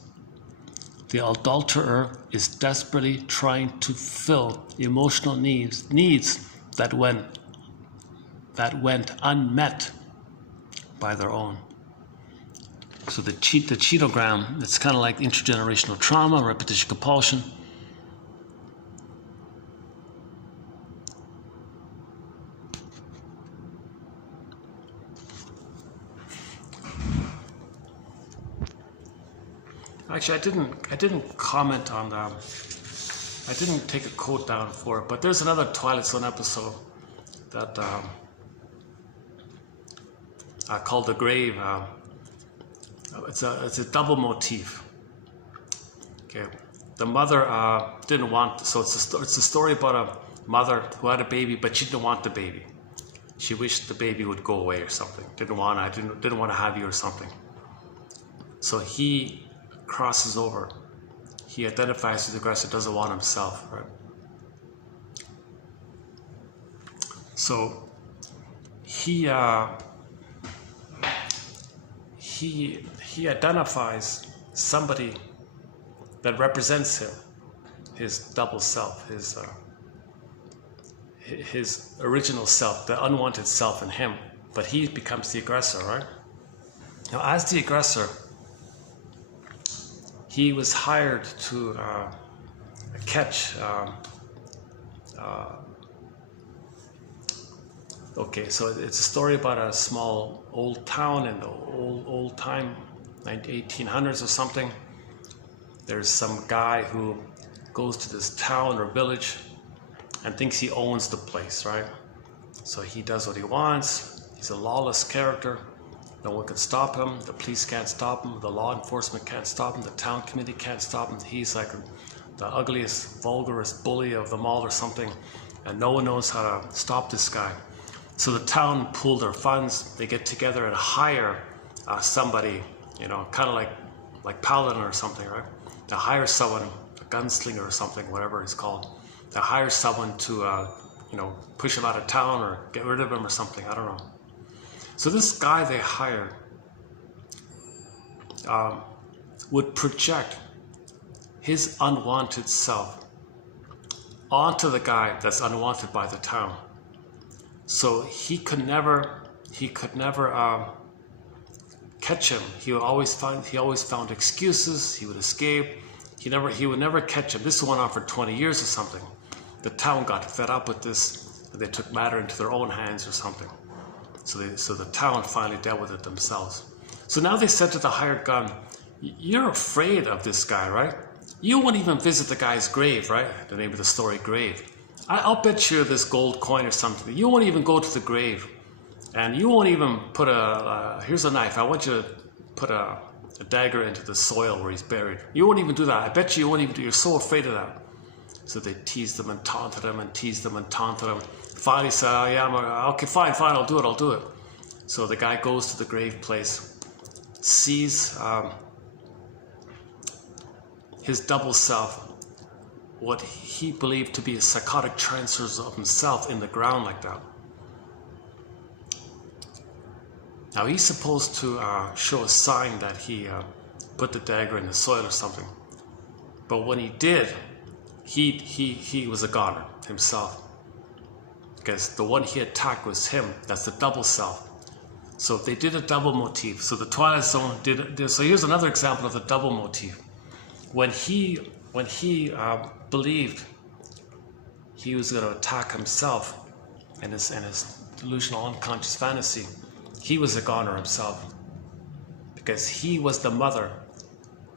The adulterer is desperately trying to fill emotional needs that went unmet by their own. So the cheatogram, it's kind of like intergenerational trauma, repetition compulsion. Actually, I didn't comment on that. I didn't take a quote down for it, but there's another Twilight Zone episode that called The Grave. It's a double motif. Okay, the mother didn't want. So it's a story about a mother who had a baby, but she didn't want the baby. She wished the baby would go away or something. Didn't want to have you or something. So he crosses over. He identifies as the aggressor, doesn't want himself, right? So he identifies somebody that represents him, his double self, his original self, the unwanted self in him, but he becomes the aggressor, right? Now, as the aggressor, he was hired to catch. Okay, so it's a story about a small old town in the old time, 1800s or something. There's some guy who goes to this town or village and thinks he owns the place, right? So he does what he wants. He's a lawless character. No one can stop him. The police can't stop him. The law enforcement can't stop him. The town committee can't stop him. He's like the ugliest, vulgarest bully of them all or something. And no one knows how to stop this guy. So the town pool their funds. They get together and hire somebody, kind of like Paladin or something, right? They hire someone, a gunslinger or something, whatever it's called. They hire someone to, push him out of town or get rid of him or something. I don't know. So this guy they hired would project his unwanted self onto the guy that's unwanted by the town. So he could never catch him. He always found excuses. He would escape. He would never catch him. This went on for 20 years or something. The town got fed up with this. They took matter into their own hands or something. So the town finally dealt with it themselves. So now they said to the hired gun, "You're afraid of this guy, right? You won't even visit the guy's grave, right?" The name of the story, grave. I'll bet you this gold coin or something. You won't even go to the grave. And you won't even put here's a knife. I want you to put a dagger into the soil where he's buried. You won't even do that. I bet you won't even do. You're so afraid of that. So they teased him and taunted him and teased him and taunted him. Finally said, oh yeah, okay, fine, I'll do it. So the guy goes to the grave place, sees his double self, what he believed to be a psychotic transfers of himself in the ground like that. Now he's supposed to show a sign that he put the dagger in the soil or something. But when he did, he was a goner himself. Because the one he attacked was him. That's the double self. So they did a double motif. So the Twilight Zone did. So here's another example of the double motif. When he believed he was going to attack himself and his delusional unconscious fantasy, he was a goner himself. Because he was the mother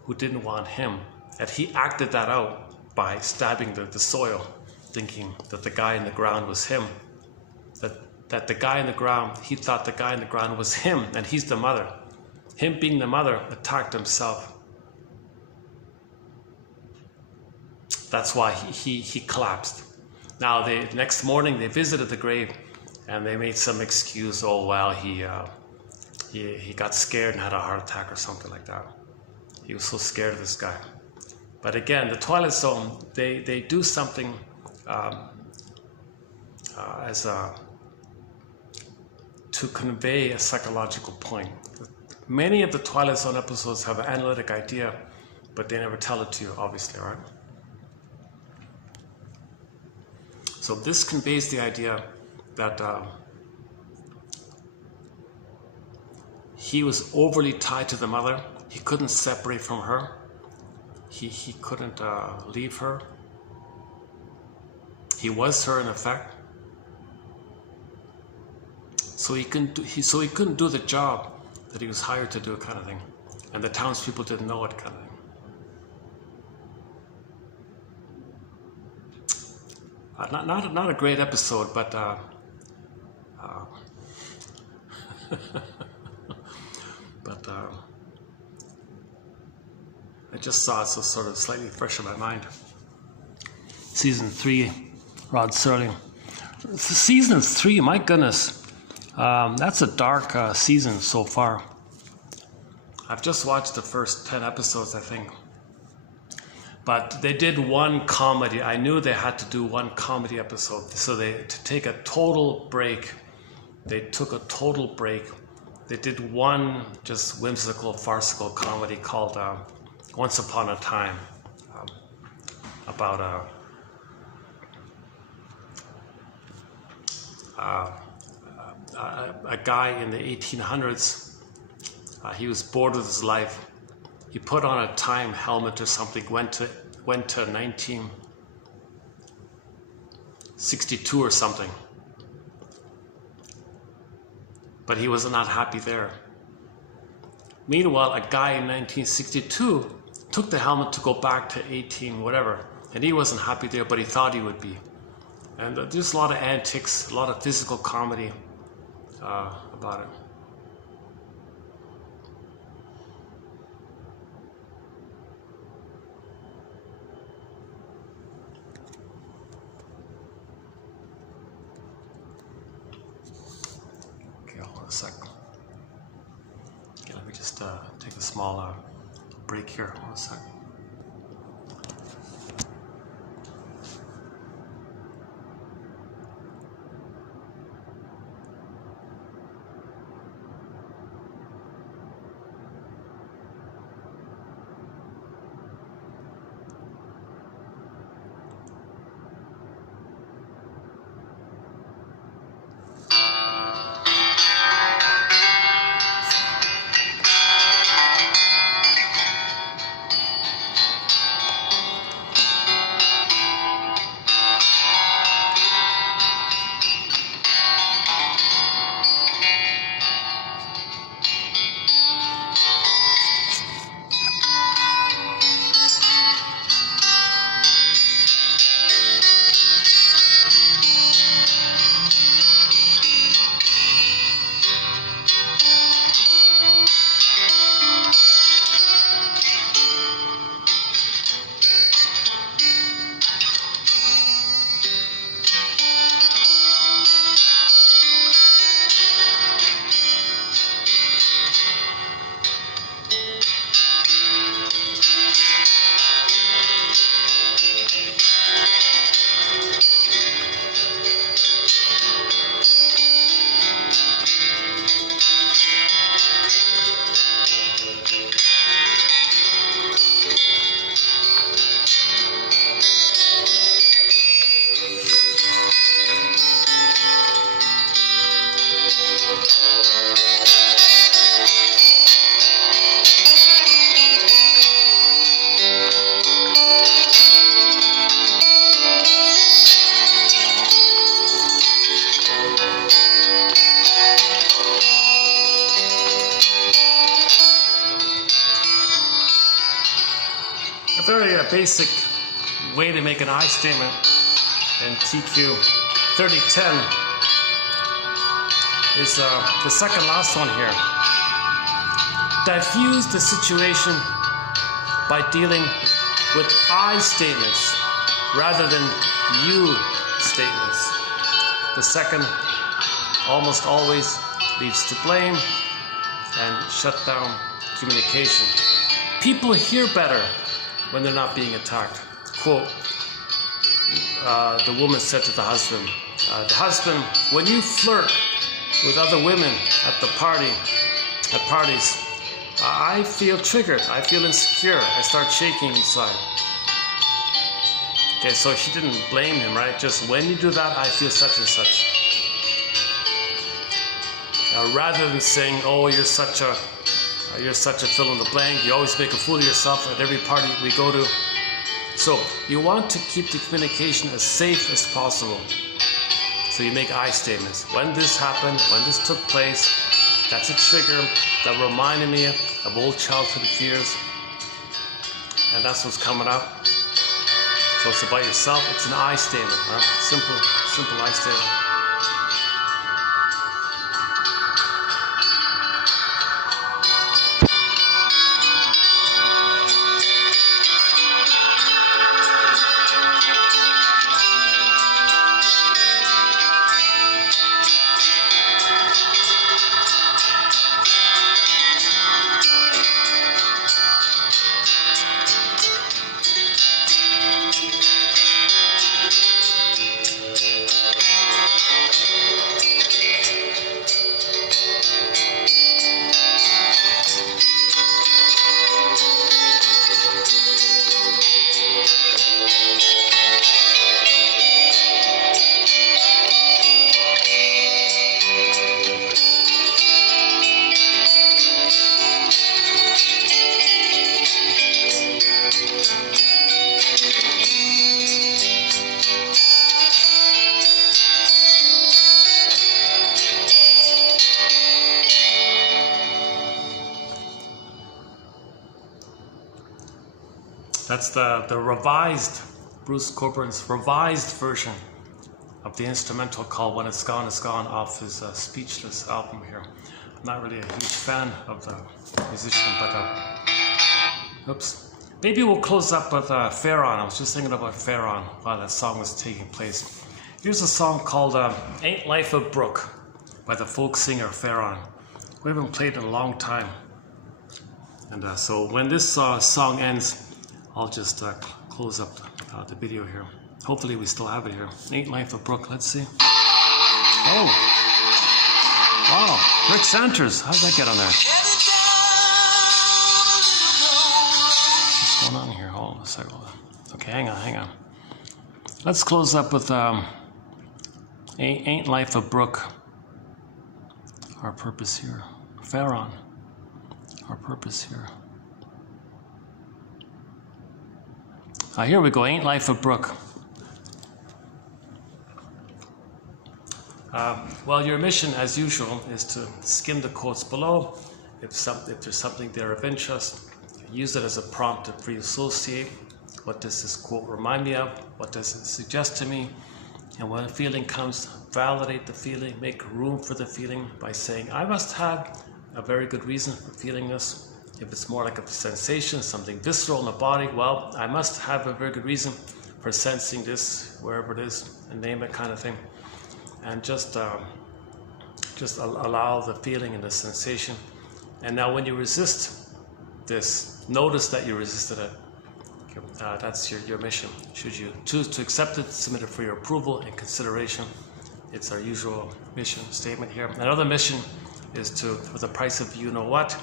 who didn't want him. And he acted that out by stabbing the soil, thinking that the guy in the ground was him. That the guy in the ground, he thought the guy in the ground was him, and he's the mother. Him being the mother attacked himself. That's why he collapsed. Now, the next morning they visited the grave, and they made some excuse. Oh well, he got scared and had a heart attack or something like that. He was so scared of this guy. But again, the Twilight Zone, they do something to convey a psychological point. Many of the Twilight Zone episodes have an analytic idea, but they never tell it to you, obviously, right? So this conveys the idea that he was overly tied to the mother. He couldn't separate from her. He couldn't leave her. He was her in effect. So he couldn't do the job that he was hired to do, kind of thing. And the townspeople didn't know it, kind of thing. Not a great episode, but I just saw it, so sort of slightly fresh in my mind. Season 3, Rod Serling. Season 3, my goodness. That's a dark season so far. I've just watched the first 10 episodes, I think. But they did one comedy. I knew they had to do one comedy episode. So to take a total break, they took a total break. They did one just whimsical, farcical comedy called Once Upon a Time, about a guy in the 1800s. He was bored with his life. He put on a time helmet or something, went to 1962 or something. But he was not happy there. Meanwhile, a guy in 1962 took the helmet to go back to 18 whatever, and he wasn't happy there, but he thought he would be. And there's a lot of antics, a lot of physical comedy about it. Okay, hold on a sec. Okay, let me just take a small break here. Hold on a sec. basic way to make an I statement in TQ 3010 is the second last one here. Diffuse the situation by dealing with I statements rather than you statements. The second almost always leads to blame and shut down communication. People hear better when they're not being attacked. Quote, the woman said to the husband, when you flirt with other women at parties, I feel triggered, I feel insecure, I start shaking inside. Okay, so she didn't blame him, right? Just when you do that, I feel such and such. Rather than saying, oh, you're such a fill in the blank, you always make a fool of yourself at every party we go to. So you want to keep the communication as safe as possible. So you make I statements. When this happened, when this took place, that's a trigger that reminded me of old childhood fears. And that's what's coming up. So it's about yourself. It's an I statement, huh? Simple I statement. That's the revised, Bruce Cockburn's revised version of the instrumental called When It's Gone, off his Speechless album here. I'm not really a huge fan of the musician, but oops. Maybe we'll close up with Farron. I was just thinking about Farron while that song was taking place. Here's a song called Ain't Life a Brook by the folk singer Farron. We haven't played in a long time. And so when this song ends, I'll just close up the video here. Hopefully we still have it here. Ain't Life a Brook, let's see. Oh! Wow, Rick Santers, how did that get on there? What's going on here? Hold on a second. Okay, hang on. Let's close up with Ain't Life a Brook. Our purpose here. Farron. Our purpose here. Here we go, Ain't Life a Brook. Well, your mission, as usual, is to skim the quotes below. If there's something there of interest, use it as a prompt to pre-associate. What does this quote remind me of? What does it suggest to me? And when a feeling comes, validate the feeling, make room for the feeling by saying, I must have a very good reason for feeling this. If it's more like a sensation, something visceral in the body, well, I must have a very good reason for sensing this, wherever it is, and name it kind of thing. And just allow the feeling and the sensation. And now when you resist this, notice that you resisted it. That's your mission. Should you choose to accept it, submit it for your approval and consideration. It's our usual mission statement here. Another mission is to, for the price of you know what,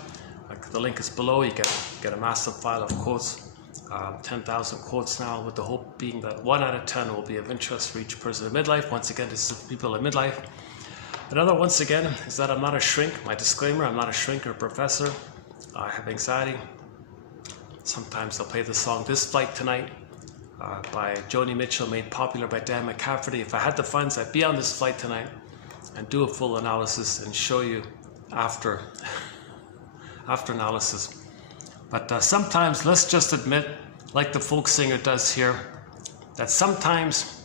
the link is below. You get a massive file of quotes, 10,000 quotes now, with the hope being that 1 out of 10 will be of interest for each person in midlife. Once again, this is for people in midlife. Another, once again, is that I'm not a shrink. My disclaimer, I'm not a shrink or a professor. I have anxiety. Sometimes I'll play the song This Flight Tonight by Joni Mitchell, made popular by Dannh McCafferty. If I had the funds, I'd be on this flight tonight and do a full analysis and show you after analysis. But sometimes let's just admit like the folk singer does here, that sometimes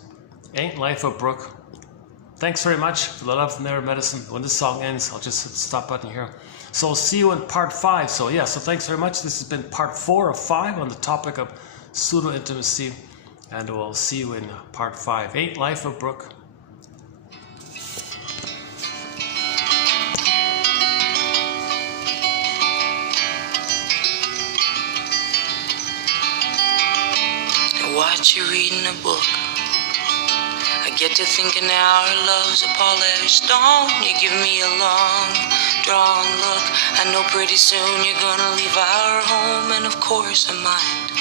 ain't life a brook. Thanks very much for the love and their medicine. When this song ends, I'll just hit the stop button here. So I'll see you in part 5. So thanks very much. This has been part 4 of 5 on the topic of pseudo-intimacy. And we'll see you in part 5. Ain't life a brook? I watch you reading a book. I get to thinking our love's a polished stone. You give me a long, drawn look. I know pretty soon you're gonna leave our home, and of course I mind.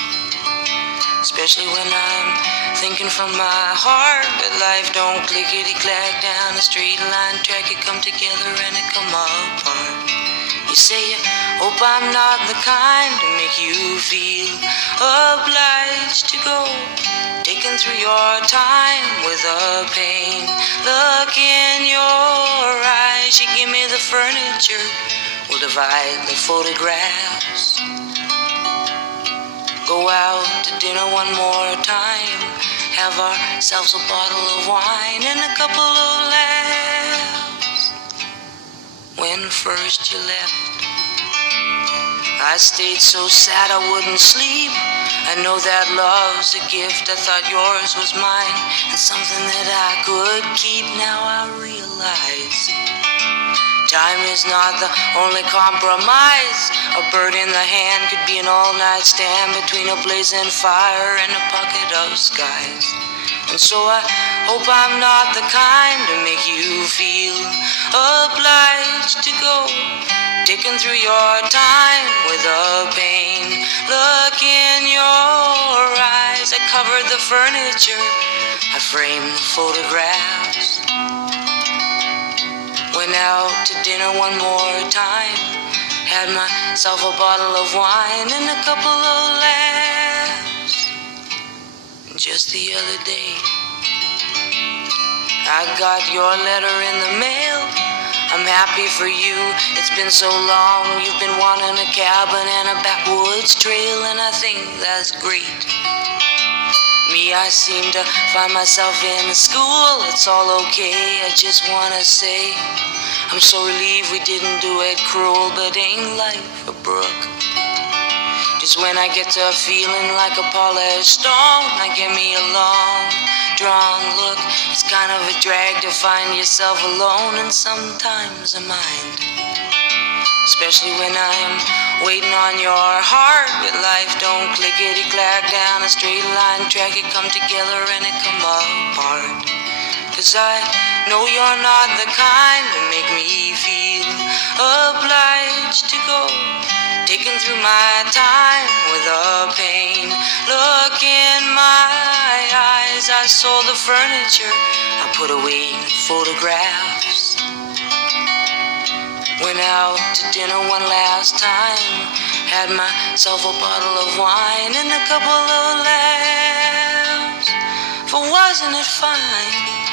Especially when I'm thinking from my heart that life don't clickety-clack down a straight line track. It come together and it come apart. You say you hope I'm not the kind to make you feel obliged to go, taking through your time with a pain. Look in your eyes, you give me the furniture, we'll divide the photographs. Go out to dinner one more time, have ourselves a bottle of wine and a couple of laughs. When first you left, I stayed so sad I wouldn't sleep. I know that love's a gift, I thought yours was mine, and something that I could keep. Now I realize time is not the only compromise. A bird in the hand could be an all-night stand between a blazing fire and a pocket of skies. And so I hope I'm not the kind to make you feel obliged to go, digging through your time with a pain. Look in your eyes, I covered the furniture, I framed the photographs. Went out to dinner one more time, had myself a bottle of wine and a couple of laughs. Just the other day, I got your letter in the mail. I'm happy for you, it's been so long. You've been wanting a cabin and a backwoods trail, and I think that's great. Me, I seem to find myself in school. It's all okay, I just wanna say I'm so relieved we didn't do it cruel, but ain't life a brook? Just when I get to feeling like a polished stone, I give me a long, drawn look. It's kind of a drag to find yourself alone, and sometimes I mind. Especially when I'm waiting on your heart, but life don't clickety-clack down a straight line track. It come together and it come apart. 'Cause I know you're not the kind to make me feel obliged to go, taking through my time with a pain. Look in my eyes, I sold the furniture, I put away the photographs. Went out to dinner one last time, had myself a bottle of wine and a couple of laughs. For wasn't it fine?